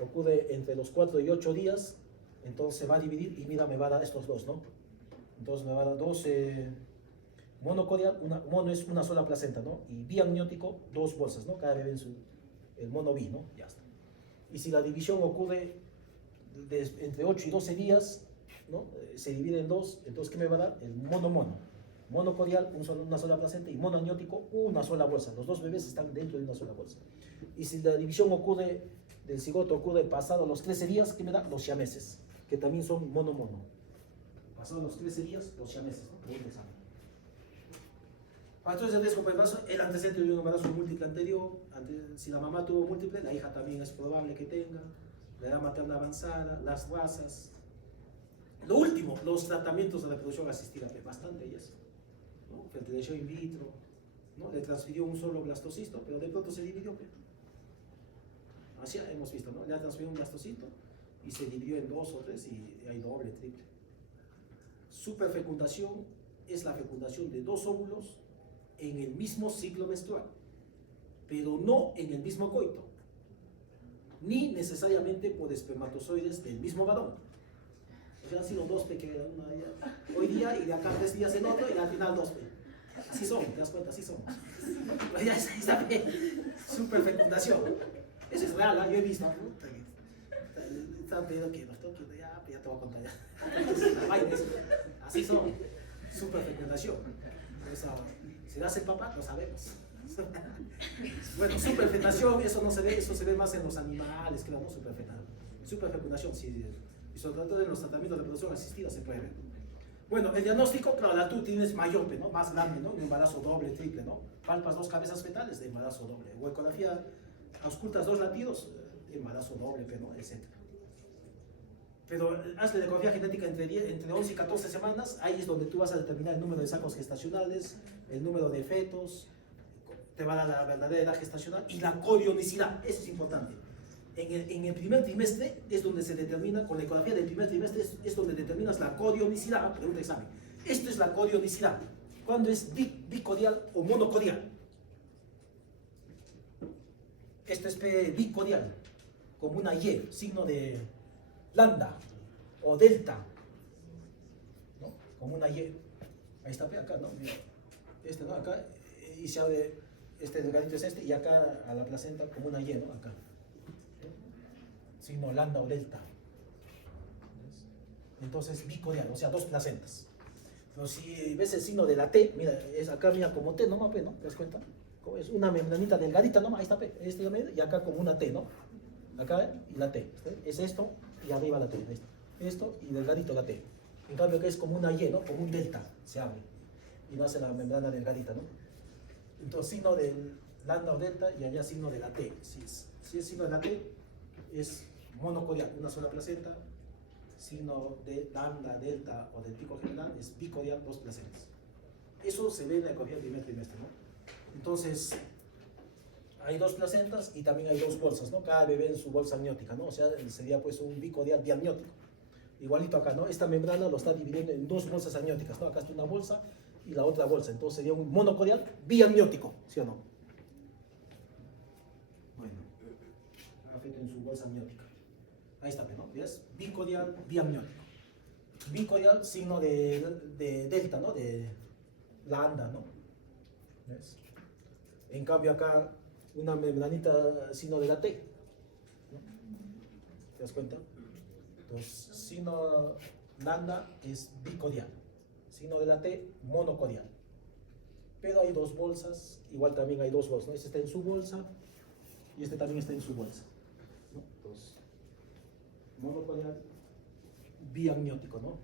ocurre entre los 4 y 8 días, entonces se va a dividir y mira, me va a dar estos dos, ¿no? Entonces me va a dar dos, monocodial, mono es una sola placenta, ¿no? Y biamniótico, dos bolsas, ¿no? Cada bebé en el mono bi, ¿no? Ya está. Y si la división ocurre entre 8 y 12 días, ¿no? Se divide en dos, entonces ¿qué me va a dar? El mono. Monocodial, una sola placenta, y monoamniótico, una sola bolsa. Los dos bebés están dentro de una sola bolsa. Y si la división del cigoto ocurre pasado los 13 días, ¿qué me da? Los siameses, que también son mono. Pasados los 13 días, los siameses, ¿no? Pregunta examen. Factores de riesgo para embarazo: el antecedente de un embarazo múltiple anterior. Si la mamá tuvo múltiple, la hija también es probable que tenga. La edad materna avanzada, las razas. Lo último, los tratamientos de reproducción asistida, bastante ellas, ¿no? Fertilización in vitro, ¿no? Le transfirió un solo blastocisto, pero de pronto se dividió. Así hemos visto, ¿no? Le ha transferido un blastocito y se dividió en 2 o 3 y hay doble, triple. Superfecundación es la fecundación de dos óvulos en el mismo ciclo menstrual, pero no en el mismo coito, ni necesariamente por espermatozoides del mismo varón. O sea, han sido dos que quedan hoy día y de acá 3 días en otro y al final 2 Así son, te das cuenta, así son. Ya está superfecundación. Eso es real, ¿eh? Yo he visto. Están pidiendo que nos toque, ya te voy a contar ya. Así son, superfecundación. ¿Se hace el papá? Lo sabemos. Bueno, superfecundación, eso no se ve, eso se ve más en los animales, claro, no superfecundación, sí, y sobre todo en los tratamientos de reproducción asistida se puede ver. Bueno, el diagnóstico, claro, la tú tienes mayor, ¿no? Más grande, ¿no? Un embarazo doble, triple, ¿no? Palpas 2 cabezas fetales de embarazo doble. O ecografía, auscultas 2 latidos, embarazo doble, ¿no? Etc. Pero hazle la ecografía genética entre 11 y 14 semanas, ahí es donde tú vas a determinar el número de sacos gestacionales, el número de fetos, te va a dar la verdadera edad gestacional y la corionicidad, eso es importante. En el primer trimestre es donde se determina, con la ecografía del primer trimestre es donde determinas la corionicidad, pregunta examen. Esto es la corionicidad, cuando es bicodial o monocodial. Esto es bicodial, como una Y, signo de lambda o delta, ¿no? Como una Y. Ahí está, acá, ¿no? Mira, ¿no? Acá, y se abre, delgadito es y acá a la placenta como una Y, ¿no? Acá. Signo lambda o delta. Entonces, bicodial, o sea, 2 placentas. Pero si ves el signo de la T, mira, es acá mira como T, ¿no? ¿No? ¿Te das cuenta? Es una membranita delgadita, ¿no? Ahí está, y acá como una T, ¿no? Acá y la T. Es esto y arriba la T. Ahí está. Esto y delgadito la T. En cambio, que es como una Y, ¿no? Como un delta, se abre. Y no hace la membrana delgadita, ¿no? Entonces, signo del lambda o delta y allá signo de la T. Si es signo de la T, es monocodial, una sola placenta, signo de lambda, delta o del pico general, es bicodial, dos placentas. Eso se ve en la ecografía del primer trimestre, ¿no? Entonces, hay dos placentas y también hay dos bolsas, ¿no? Cada bebé en su bolsa amniótica, ¿no? O sea, sería pues un bicodial biamniótico. Igualito acá, ¿no? Esta membrana lo está dividiendo en dos bolsas amnióticas, ¿no? Acá está una bolsa y la otra bolsa. Entonces sería un monocodial biamniótico, ¿sí o no? Bueno, afecta en su bolsa amniótica. Ahí está, ¿no? ¿Ves? Bicodial biamniótico. Bicodial, signo de delta, ¿no? De lambda, ¿no? ¿Ves? En cambio acá, una membranita signo de la T, ¿no? ¿Te das cuenta? Entonces, signo lambda es bicodial, signo de la T monocodial. Pero hay dos bolsas, igual también hay dos bolsas, ¿no? Este está en su bolsa y este también está en su bolsa, ¿no? Entonces, monocodial biamniótico, ¿no?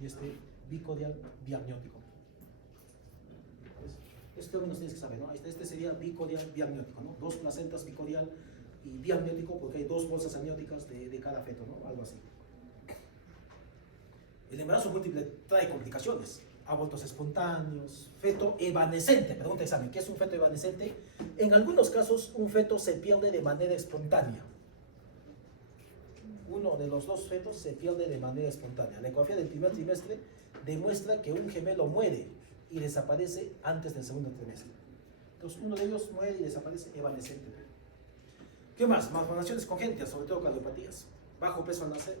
Y este bicodial biamniótico. Esto nos tienes que saber, ¿no? Este sería bicodial biamniótico, ¿no? Dos placentas bicodial y biamniótico porque hay dos bolsas amnióticas de cada feto, ¿no? Algo así. El embarazo múltiple trae complicaciones, abortos espontáneos, feto evanescente. Pregunta de examen, ¿qué es un feto evanescente? En algunos casos, un feto se pierde de manera espontánea. Uno de los dos fetos se pierde de manera espontánea. La ecografía del primer trimestre demuestra que un gemelo muere y desaparece antes del segundo trimestre. Entonces, uno de ellos muere y desaparece evanescente. ¿Qué más? Malformaciones congénitas, sobre todo cardiopatías. Bajo peso al nacer.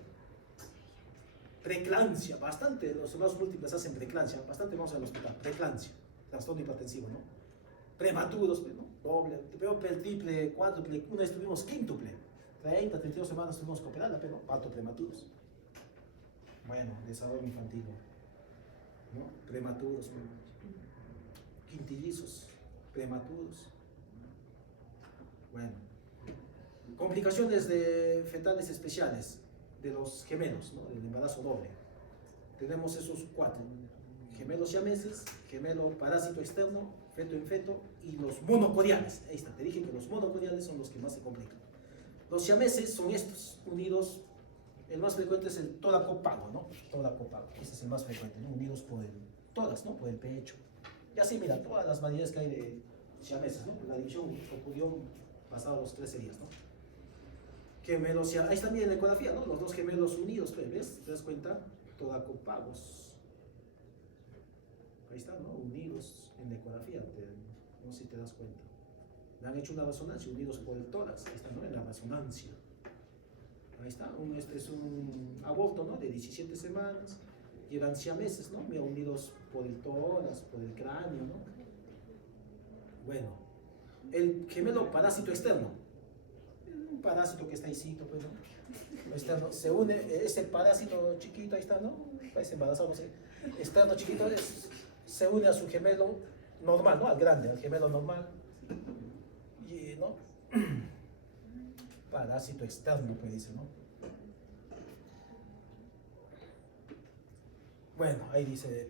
Preeclampsia, bastante, los embarazo múltiples hacen preeclampsia, bastante vamos al hospital, preeclampsia, trastorno hipertensivo, ¿no? Prematuros, ¿no? Doble, peor, triple, cuádruple, una vez tuvimos quíntuple, 30, 32 semanas tuvimos que operarla, pero parto prematuros. Bueno, desarrollo infantil, ¿no? Prematuros, quintillizos, prematuros. Bueno, complicaciones fetales especiales de los gemelos, ¿no? El embarazo doble. Tenemos esos cuatro: gemelos siameses, gemelo parásito externo, feto en feto y los monocodiales. Ahí está, te dije que los monocodiales son los que más se complican. Los siameses son estos, unidos. El más frecuente es el tóraco-pago, ¿no? Tóraco-pago, ese es el más frecuente, ¿no? Unidos por el tórax, ¿no? Por el pecho. Y así, mira, todas las variedades que hay de siameses, ¿no? La división ocurrió pasados los 13 días, ¿no? Gemelos, ahí está bien la ecografía, ¿no? Los dos gemelos unidos, ¿ves? ¿Te das cuenta? Tóraco-pagos. Ahí está, ¿no? Unidos en la ecografía, no sé si te das cuenta. Le han hecho una resonancia, unidos por el tórax, ahí está, ¿no? En la resonancia. Ahí está, este es un aborto, ¿no? De 17 semanas, llevan siameses, ¿no? Mira, unidos por el tórax, por el cráneo, ¿no? Bueno, el gemelo parásito externo. Un parásito que está ahí, pues, ¿no? Externo, se une, ese parásito chiquito, ahí está, ¿no? Parece embarazado, no sé. Externo chiquito se une a su gemelo normal, ¿no? Al grande, al gemelo normal. Y, ¿no? Parásito externo, pues dice, ¿no? Bueno, ahí dice,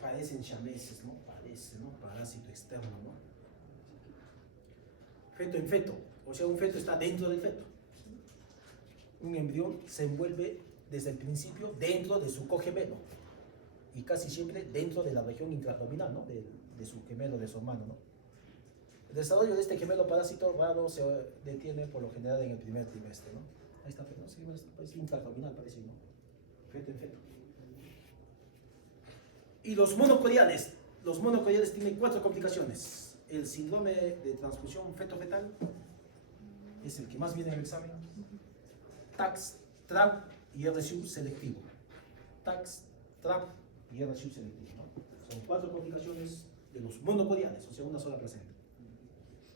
parecen siameses, ¿no? Parece, ¿no? Parásito externo, ¿no? Feto en feto, o sea, un feto está dentro del feto. Un embrión se envuelve desde el principio dentro de su cogemelo y casi siempre dentro de la región intraabdominal, ¿no? De su gemelo, de su hermano, ¿no? El desarrollo de este gemelo parásito raro se detiene por lo general en el primer trimestre, ¿no? Ahí está, ¿no? Sí, parece intraabdominal, parece, ¿no? Feto en feto. Y los monocodiales tienen 4 complicaciones. El síndrome de transfusión feto-fetal es el que más viene en el examen. TAX, TRAP y RSU selectivo. TAX, TRAP y RSU selectivo, ¿no? Son 4 complicaciones de los monocodiales, o sea, una sola placenta.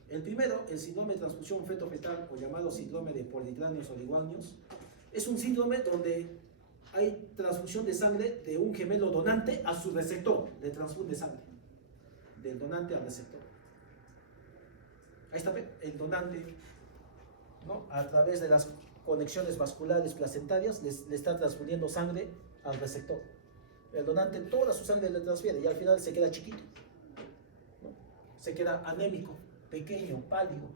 El primero, el síndrome de transfusión feto-fetal, o llamado síndrome de polidráneos o liguanios, es un síndrome donde hay transfusión de sangre de un gemelo donante a su receptor, de transfusión de sangre, del donante al receptor. Ahí está, el donante, ¿no? A través de las conexiones vasculares placentarias le está transfundiendo sangre al receptor. El donante toda su sangre le transfiere y al final se queda chiquito, ¿no? Se queda anémico, pequeño, pálido,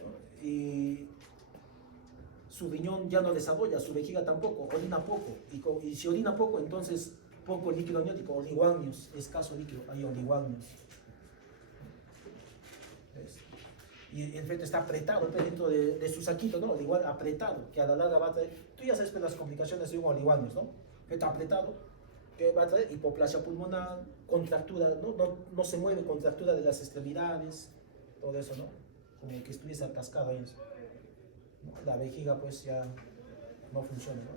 ¿no? y su riñón ya no desarrolla, su vejiga tampoco, orina poco, y si orina poco, entonces poco líquido amniótico, oliguamnios, escaso líquido, hay oliguamnios. Y el feto está apretado dentro de su saquito, ¿no? Igual apretado, que a la larga va a traer, tú ya sabes pues, las complicaciones de un oliguamnios, ¿no? Feto apretado, que va a traer hipoplasia pulmonar, contractura, no se mueve, contractura de las extremidades, todo eso, ¿no? Como que estuviese atascado ahí, ¿no? La vejiga pues ya no funciona, ¿no?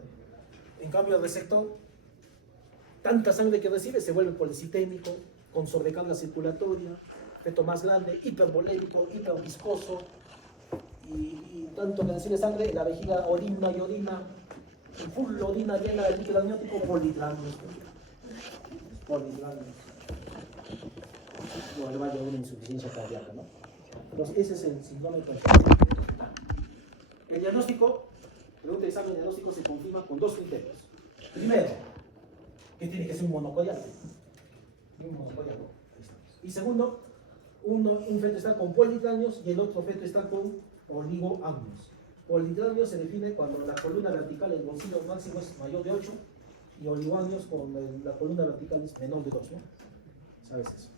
En cambio el receptor, tanta sangre que recibe se vuelve policitémico, con sobrecarga circulatoria, feto más grande, hipervolémico, hiperviscoso, y tanto que recibe sangre, la vejiga orina y orina, y full orina llena de líquido amniótico, polidrámico. No, le va a llevar una insuficiencia cardíaca, ¿no? Entonces, ese es el síndrome congénito. El diagnóstico, pregunta de examen diagnóstico, se confirma con dos criterios. Primero, que tiene que ser un monocodial. Y segundo, un feto está con polidrámios y el otro feto está con oligoamnios. Polidrámios se define cuando la columna vertical, el bolsillo máximo es mayor de 8, y oligoamnios cuando la columna vertical es menor de 2, ¿no? ¿Sabes eso?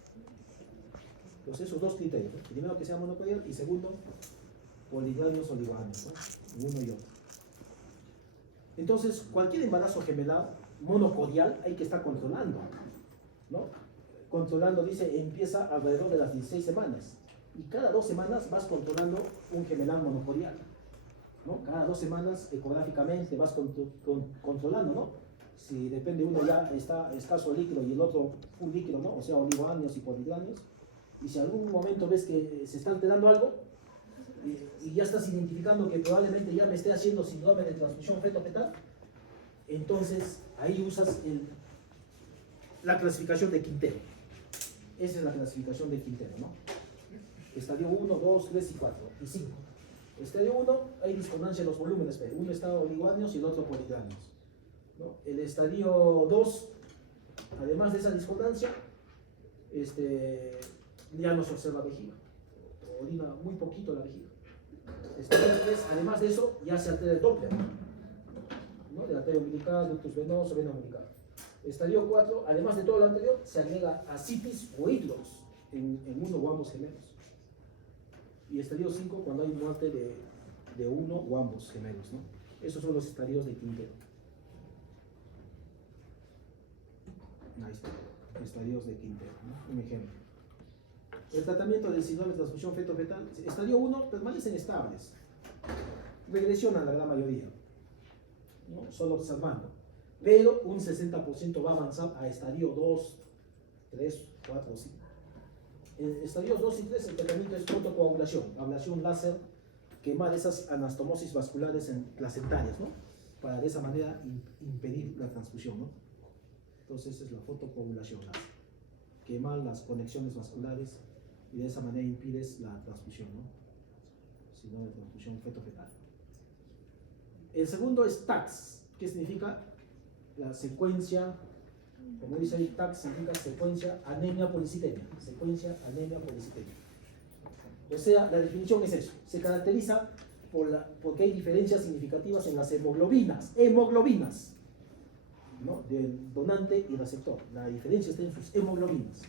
Entonces esos dos criterios, ¿no? Primero que sea monocodial y segundo, polidrámios, oligoamnios, ¿no? Uno y otro. Entonces, cualquier embarazo gemelar monocodial hay que estar controlando, ¿no? Controlando, dice, empieza alrededor de las 16 semanas. Y cada 2 semanas vas controlando un gemelar monocodial, ¿no? Cada 2 semanas ecográficamente vas controlando, ¿no? Si depende, uno ya está escaso líquido y el otro full líquido, ¿no? O sea, oligoamnios y polidrámios. Y si algún momento ves que se está alterando algo y ya estás identificando que probablemente ya me esté haciendo síndrome de transfusión feto-fetal, entonces ahí usas la clasificación de Quintero. Esa es la clasificación de Quintero, ¿no? Estadio 1, 2, 3 y 4 y 5. Estadio 1 hay discordancia en los volúmenes, pero uno está oligoamnios y el otro polidrámios, ¿no? El estadio 2, además de esa discordancia, ya no se observa vejiga, orina muy poquito la vejiga. Estadio 3, además de eso, ya se altera el Doppler, ¿no? De arteria umbilical, ductus venoso, vena umbilical. Estadio 4, además de todo lo anterior, se agrega ascitis o hidros en uno o ambos gemelos. Y estadio 5, cuando hay muerte de uno o ambos gemelos, ¿no? Esos son los estadios de Quintero. Ahí está, estadios de Quintero, ¿no? Un ejemplo. El tratamiento del síndrome de transfusión feto-fetal, estadio 1 permanecen estables, regresionan la gran mayoría, ¿no? Solo observando, pero un 60% va a avanzar a estadio 2, 3, 4, 5. En estadios 2 y 3 el tratamiento es fotocoagulación, ablación láser, quemar esas anastomosis vasculares placentarias, ¿no? Para de esa manera impedir la transfusión, ¿no? Entonces esa es la fotocoagulación láser, quemar las conexiones vasculares y de esa manera impides la transfusión, ¿no? Síndrome de transfusión feto-fetal. El segundo es TACS, que significa la secuencia, como dice ahí, TACS significa secuencia anemia policitemia, secuencia anemia policitemia. O sea, la definición es eso, se caracteriza porque hay diferencias significativas en las hemoglobinas, ¿no? Del donante y receptor. La diferencia está en sus hemoglobinas.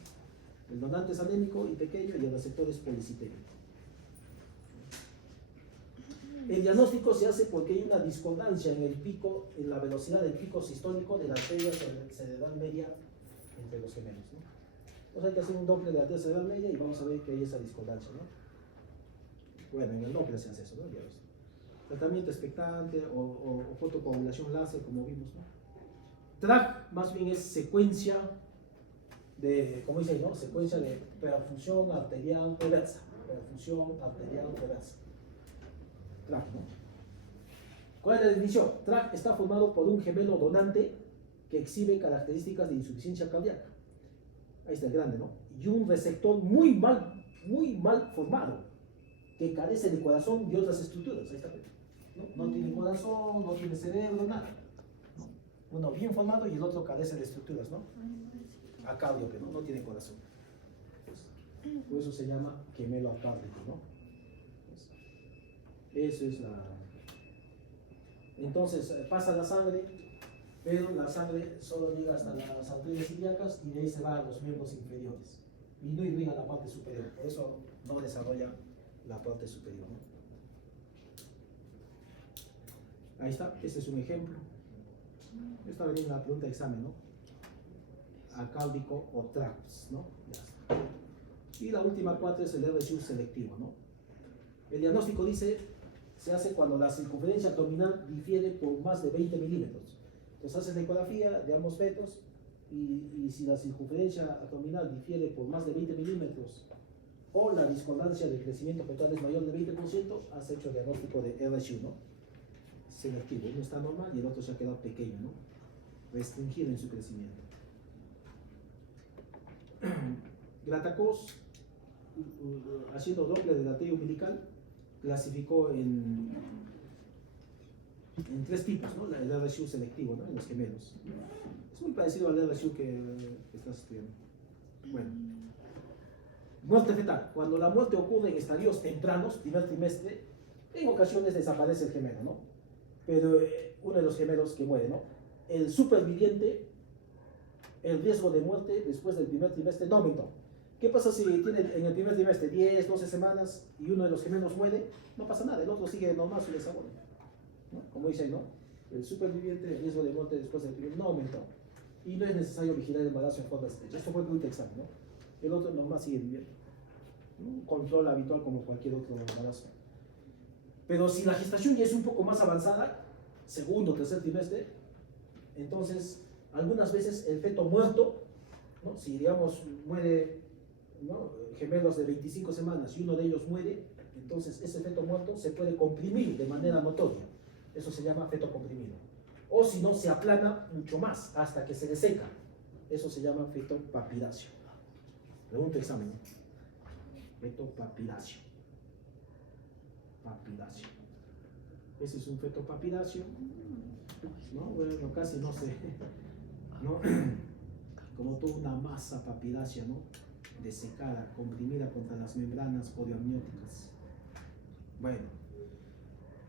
El donante es anémico y pequeño y el receptor es policitémico. El diagnóstico se hace porque hay una discordancia en el pico, en la velocidad del pico sistólico de la arteria cerebral media entre los gemelos, ¿no? Entonces hay que hacer un Doppler de la arteria cerebral media y vamos a ver que hay esa discordancia, ¿no? Bueno, en el Doppler se hace eso, ¿no? Ya ves. Tratamiento expectante o fotocoagulación láser, como vimos, ¿no? TRAC más bien es secuencia de, como dice ahí, ¿no? Secuencia de perfusión arterial reversa. Perfusión arterial reversa. TRAC, ¿no? ¿Cuál es la definición? TRAC está formado por un gemelo donante que exhibe características de insuficiencia cardíaca. Ahí está el grande, ¿no? Y un receptor muy mal formado, que carece de corazón y otras estructuras. Ahí está, ¿no? No tiene corazón, no tiene cerebro, nada. Uno bien formado y el otro carece de estructuras, ¿no? Acárdiope, ¿no? No tiene corazón. Pues, por eso se llama gemelo acárdiope, ¿no? Pues, Eso es la... Entonces pasa la sangre, pero la sangre solo llega hasta las arterias ilíacas y de ahí se va a los miembros inferiores y no irriga la parte superior, por eso no desarrolla la parte superior, ¿no? Ahí está, este es un ejemplo. Esta venía una pregunta de examen, ¿no? Acáldico o TRAPS, ¿no? Ya está. Y la última 4 es el RSU selectivo, ¿no? El diagnóstico dice, se hace cuando la circunferencia abdominal difiere por más de 20 milímetros. Entonces haces la ecografía de ambos fetos y si la circunferencia abdominal difiere por más de 20 milímetros o la discordancia de crecimiento fetal es mayor de 20%, has hecho el diagnóstico de RSU, ¿no? Selectivo. Uno está normal y el otro se ha quedado pequeño, ¿no? Restringido en su crecimiento. Gratacos, haciendo doble del arterio umbilical, clasificó en 3 tipos, ¿no? El RSU selectivo, ¿no? En los gemelos. Es muy parecido al RSU que estás estudiando. Bueno. Muerte fetal. Cuando la muerte ocurre en estadios tempranos, primer trimestre, en ocasiones desaparece el gemelo, ¿no? Pero uno de los gemelos que muere, ¿no? El superviviente, el riesgo de muerte después del primer trimestre no aumentó. ¿Qué pasa si tiene en el primer trimestre 10, 12 semanas y uno de los gemelos muere? No pasa nada, el otro sigue normal su desarrollo, ¿no? Como dice ahí, ¿no? El superviviente, el riesgo de muerte después del primer no aumentó. Y no es necesario vigilar el embarazo en forma estrecha. Esto fue el examen, ¿no? El otro normal sigue viviendo. Un control habitual como cualquier otro embarazo. Pero si la gestación ya es un poco más avanzada, segundo o tercer trimestre, entonces algunas veces el feto muerto, ¿no? Si digamos muere, ¿no? Gemelos de 25 semanas y uno de ellos muere, entonces ese feto muerto se puede comprimir de manera notoria. Eso se llama feto comprimido. O si no, se aplana mucho más hasta que se deseca. Eso se llama feto papidacio. Pregunta examen. Feto papidacio. Papidacio. Ese es un feto papidacio. ¿No? Bueno, casi no sé. ¿No? Como toda una masa papidácea, ¿no? Desecada, comprimida contra las membranas podioamnióticas. Bueno.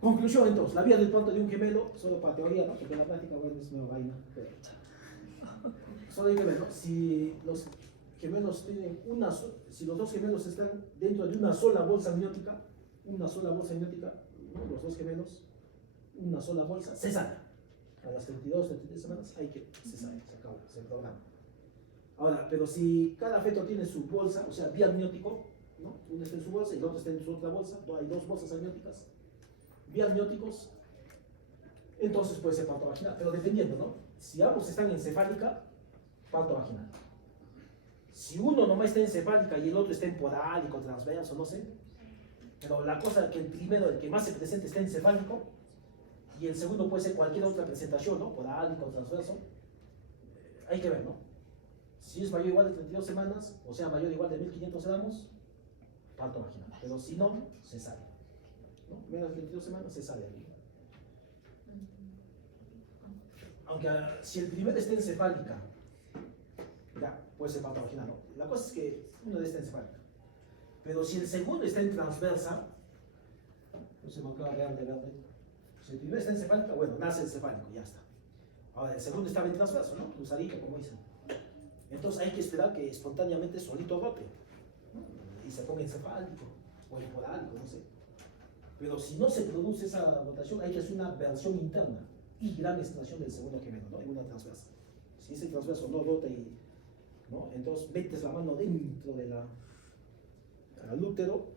Conclusión entonces, la vía del parto de un gemelo, solo para teoría, ¿no? Porque en la práctica, bueno, es nueva vaina. Pero solo hay que ver, ¿no? Si los gemelos tienen si los dos gemelos están dentro de una sola bolsa amniótica, ¿no? Los dos gemelos, una sola bolsa, cesárea. A las 32, 33 semanas hay que cesárea, se acabó, se programa. Ahora, pero si cada feto tiene su bolsa, o sea, biamniótico, ¿no? Uno está en su bolsa y el otro está en su otra bolsa, hay 2 bolsas amnióticas, biamnióticos, entonces puede ser parto vaginal, pero dependiendo, ¿no? Si ambos están en cefálica, parto vaginal. Si uno nomás está en cefálica y el otro está en podálico, transverso, no sé, pero la cosa es que el primero, el que más se presenta, está en cefálico, y el segundo puede ser cualquier otra presentación, ¿no? Podálico, transverso, hay que ver, ¿no? Si es mayor o igual de 32 semanas, o sea, mayor o igual de 1500 gramos, parto vaginal, pero si no, cesárea. ¿No? Menos de 32 semanas se sale aquí. Aunque si el primero está en cefálica, ya, puede ser parto vaginal, ¿no? La cosa es que uno está en cefálica. Pero si el segundo está en transversa, no se me acaba de verde. Si el primero está en cefálica, bueno, nace el cefálico, ya está. Ahora, el segundo estaba en transverso, ¿no? Cruzadito, como dicen. Entonces hay que esperar que espontáneamente solito rote, ¿no? Y se ponga en cefálico, o en podálico, no sé. Pero si no se produce esa rotación, hay que hacer una versión interna y gran extracción del segundo gemelo, ¿no? En una transversa. Si ese transverso no rota ¿no? Entonces metes la mano dentro del útero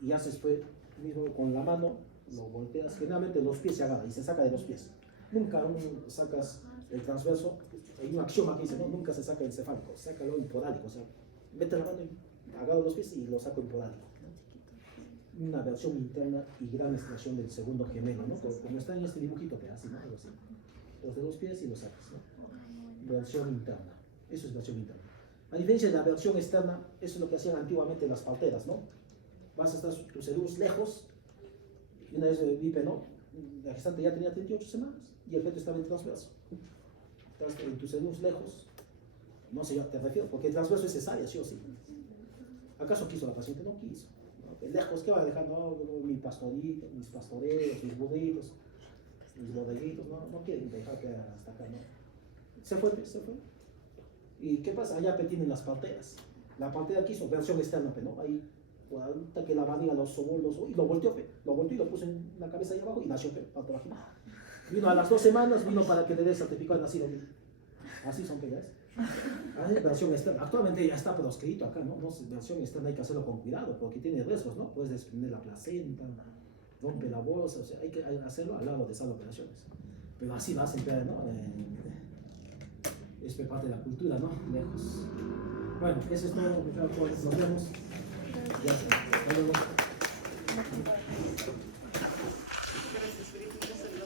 y haces pues mismo con la mano, lo volteas, generalmente los pies se agarran y se saca de los pies. Nunca sacas el transverso, hay un axioma que dice, no, nunca se saca el cefálico, sácalo en podálico, o sea, mete la mano y agarro los pies y lo saco en podálico. Una versión interna y gran extracción del segundo gemelo, ¿no? Como está en este dibujito que hace, ¿no? Algo así. Los de los pies y los sacas, ¿no? Versión interna. Eso es versión interna. A diferencia de la versión externa, eso es lo que hacían antiguamente las parteras, ¿no? Vas a estar tu seduz lejos, y una vez vi, ¿no? La gestante ya tenía 38 semanas y el feto estaba en transverso. Estás en tu seduz lejos, no sé, yo te refiero, porque el transverso es cesárea, sí o sí. ¿Acaso quiso la paciente? No quiso. De lejos, ¿qué va dejando? Oh, mi pastorito, mis pastoreos, mis burritos, mis bodeguitos, no quieren dejar que hasta acá, ¿no? Se fue. ¿Y qué pasa? Allá tienen las parteras. La partera aquí son versión externa, ¿no? Ahí, hasta que la barriga lo sobó, y lo volteó y lo puso en la cabeza ahí abajo y nació, parte abajo. Vino a las 2 semanas, vino para que le dé certificado de nacido. Así son pegas. Versión externa. Actualmente ya está proscrito acá, ¿no? Versión externa hay que hacerlo con cuidado porque tiene riesgos, ¿no? Puedes desprender la placenta, rompe la bolsa, o sea, hay que hacerlo al lado de esas operaciones. Pero así va siempre, ¿no? Es parte de la cultura, ¿no? Lejos. Bueno, eso es todo, muchachos. Nos vemos. Gracias. Hasta luego.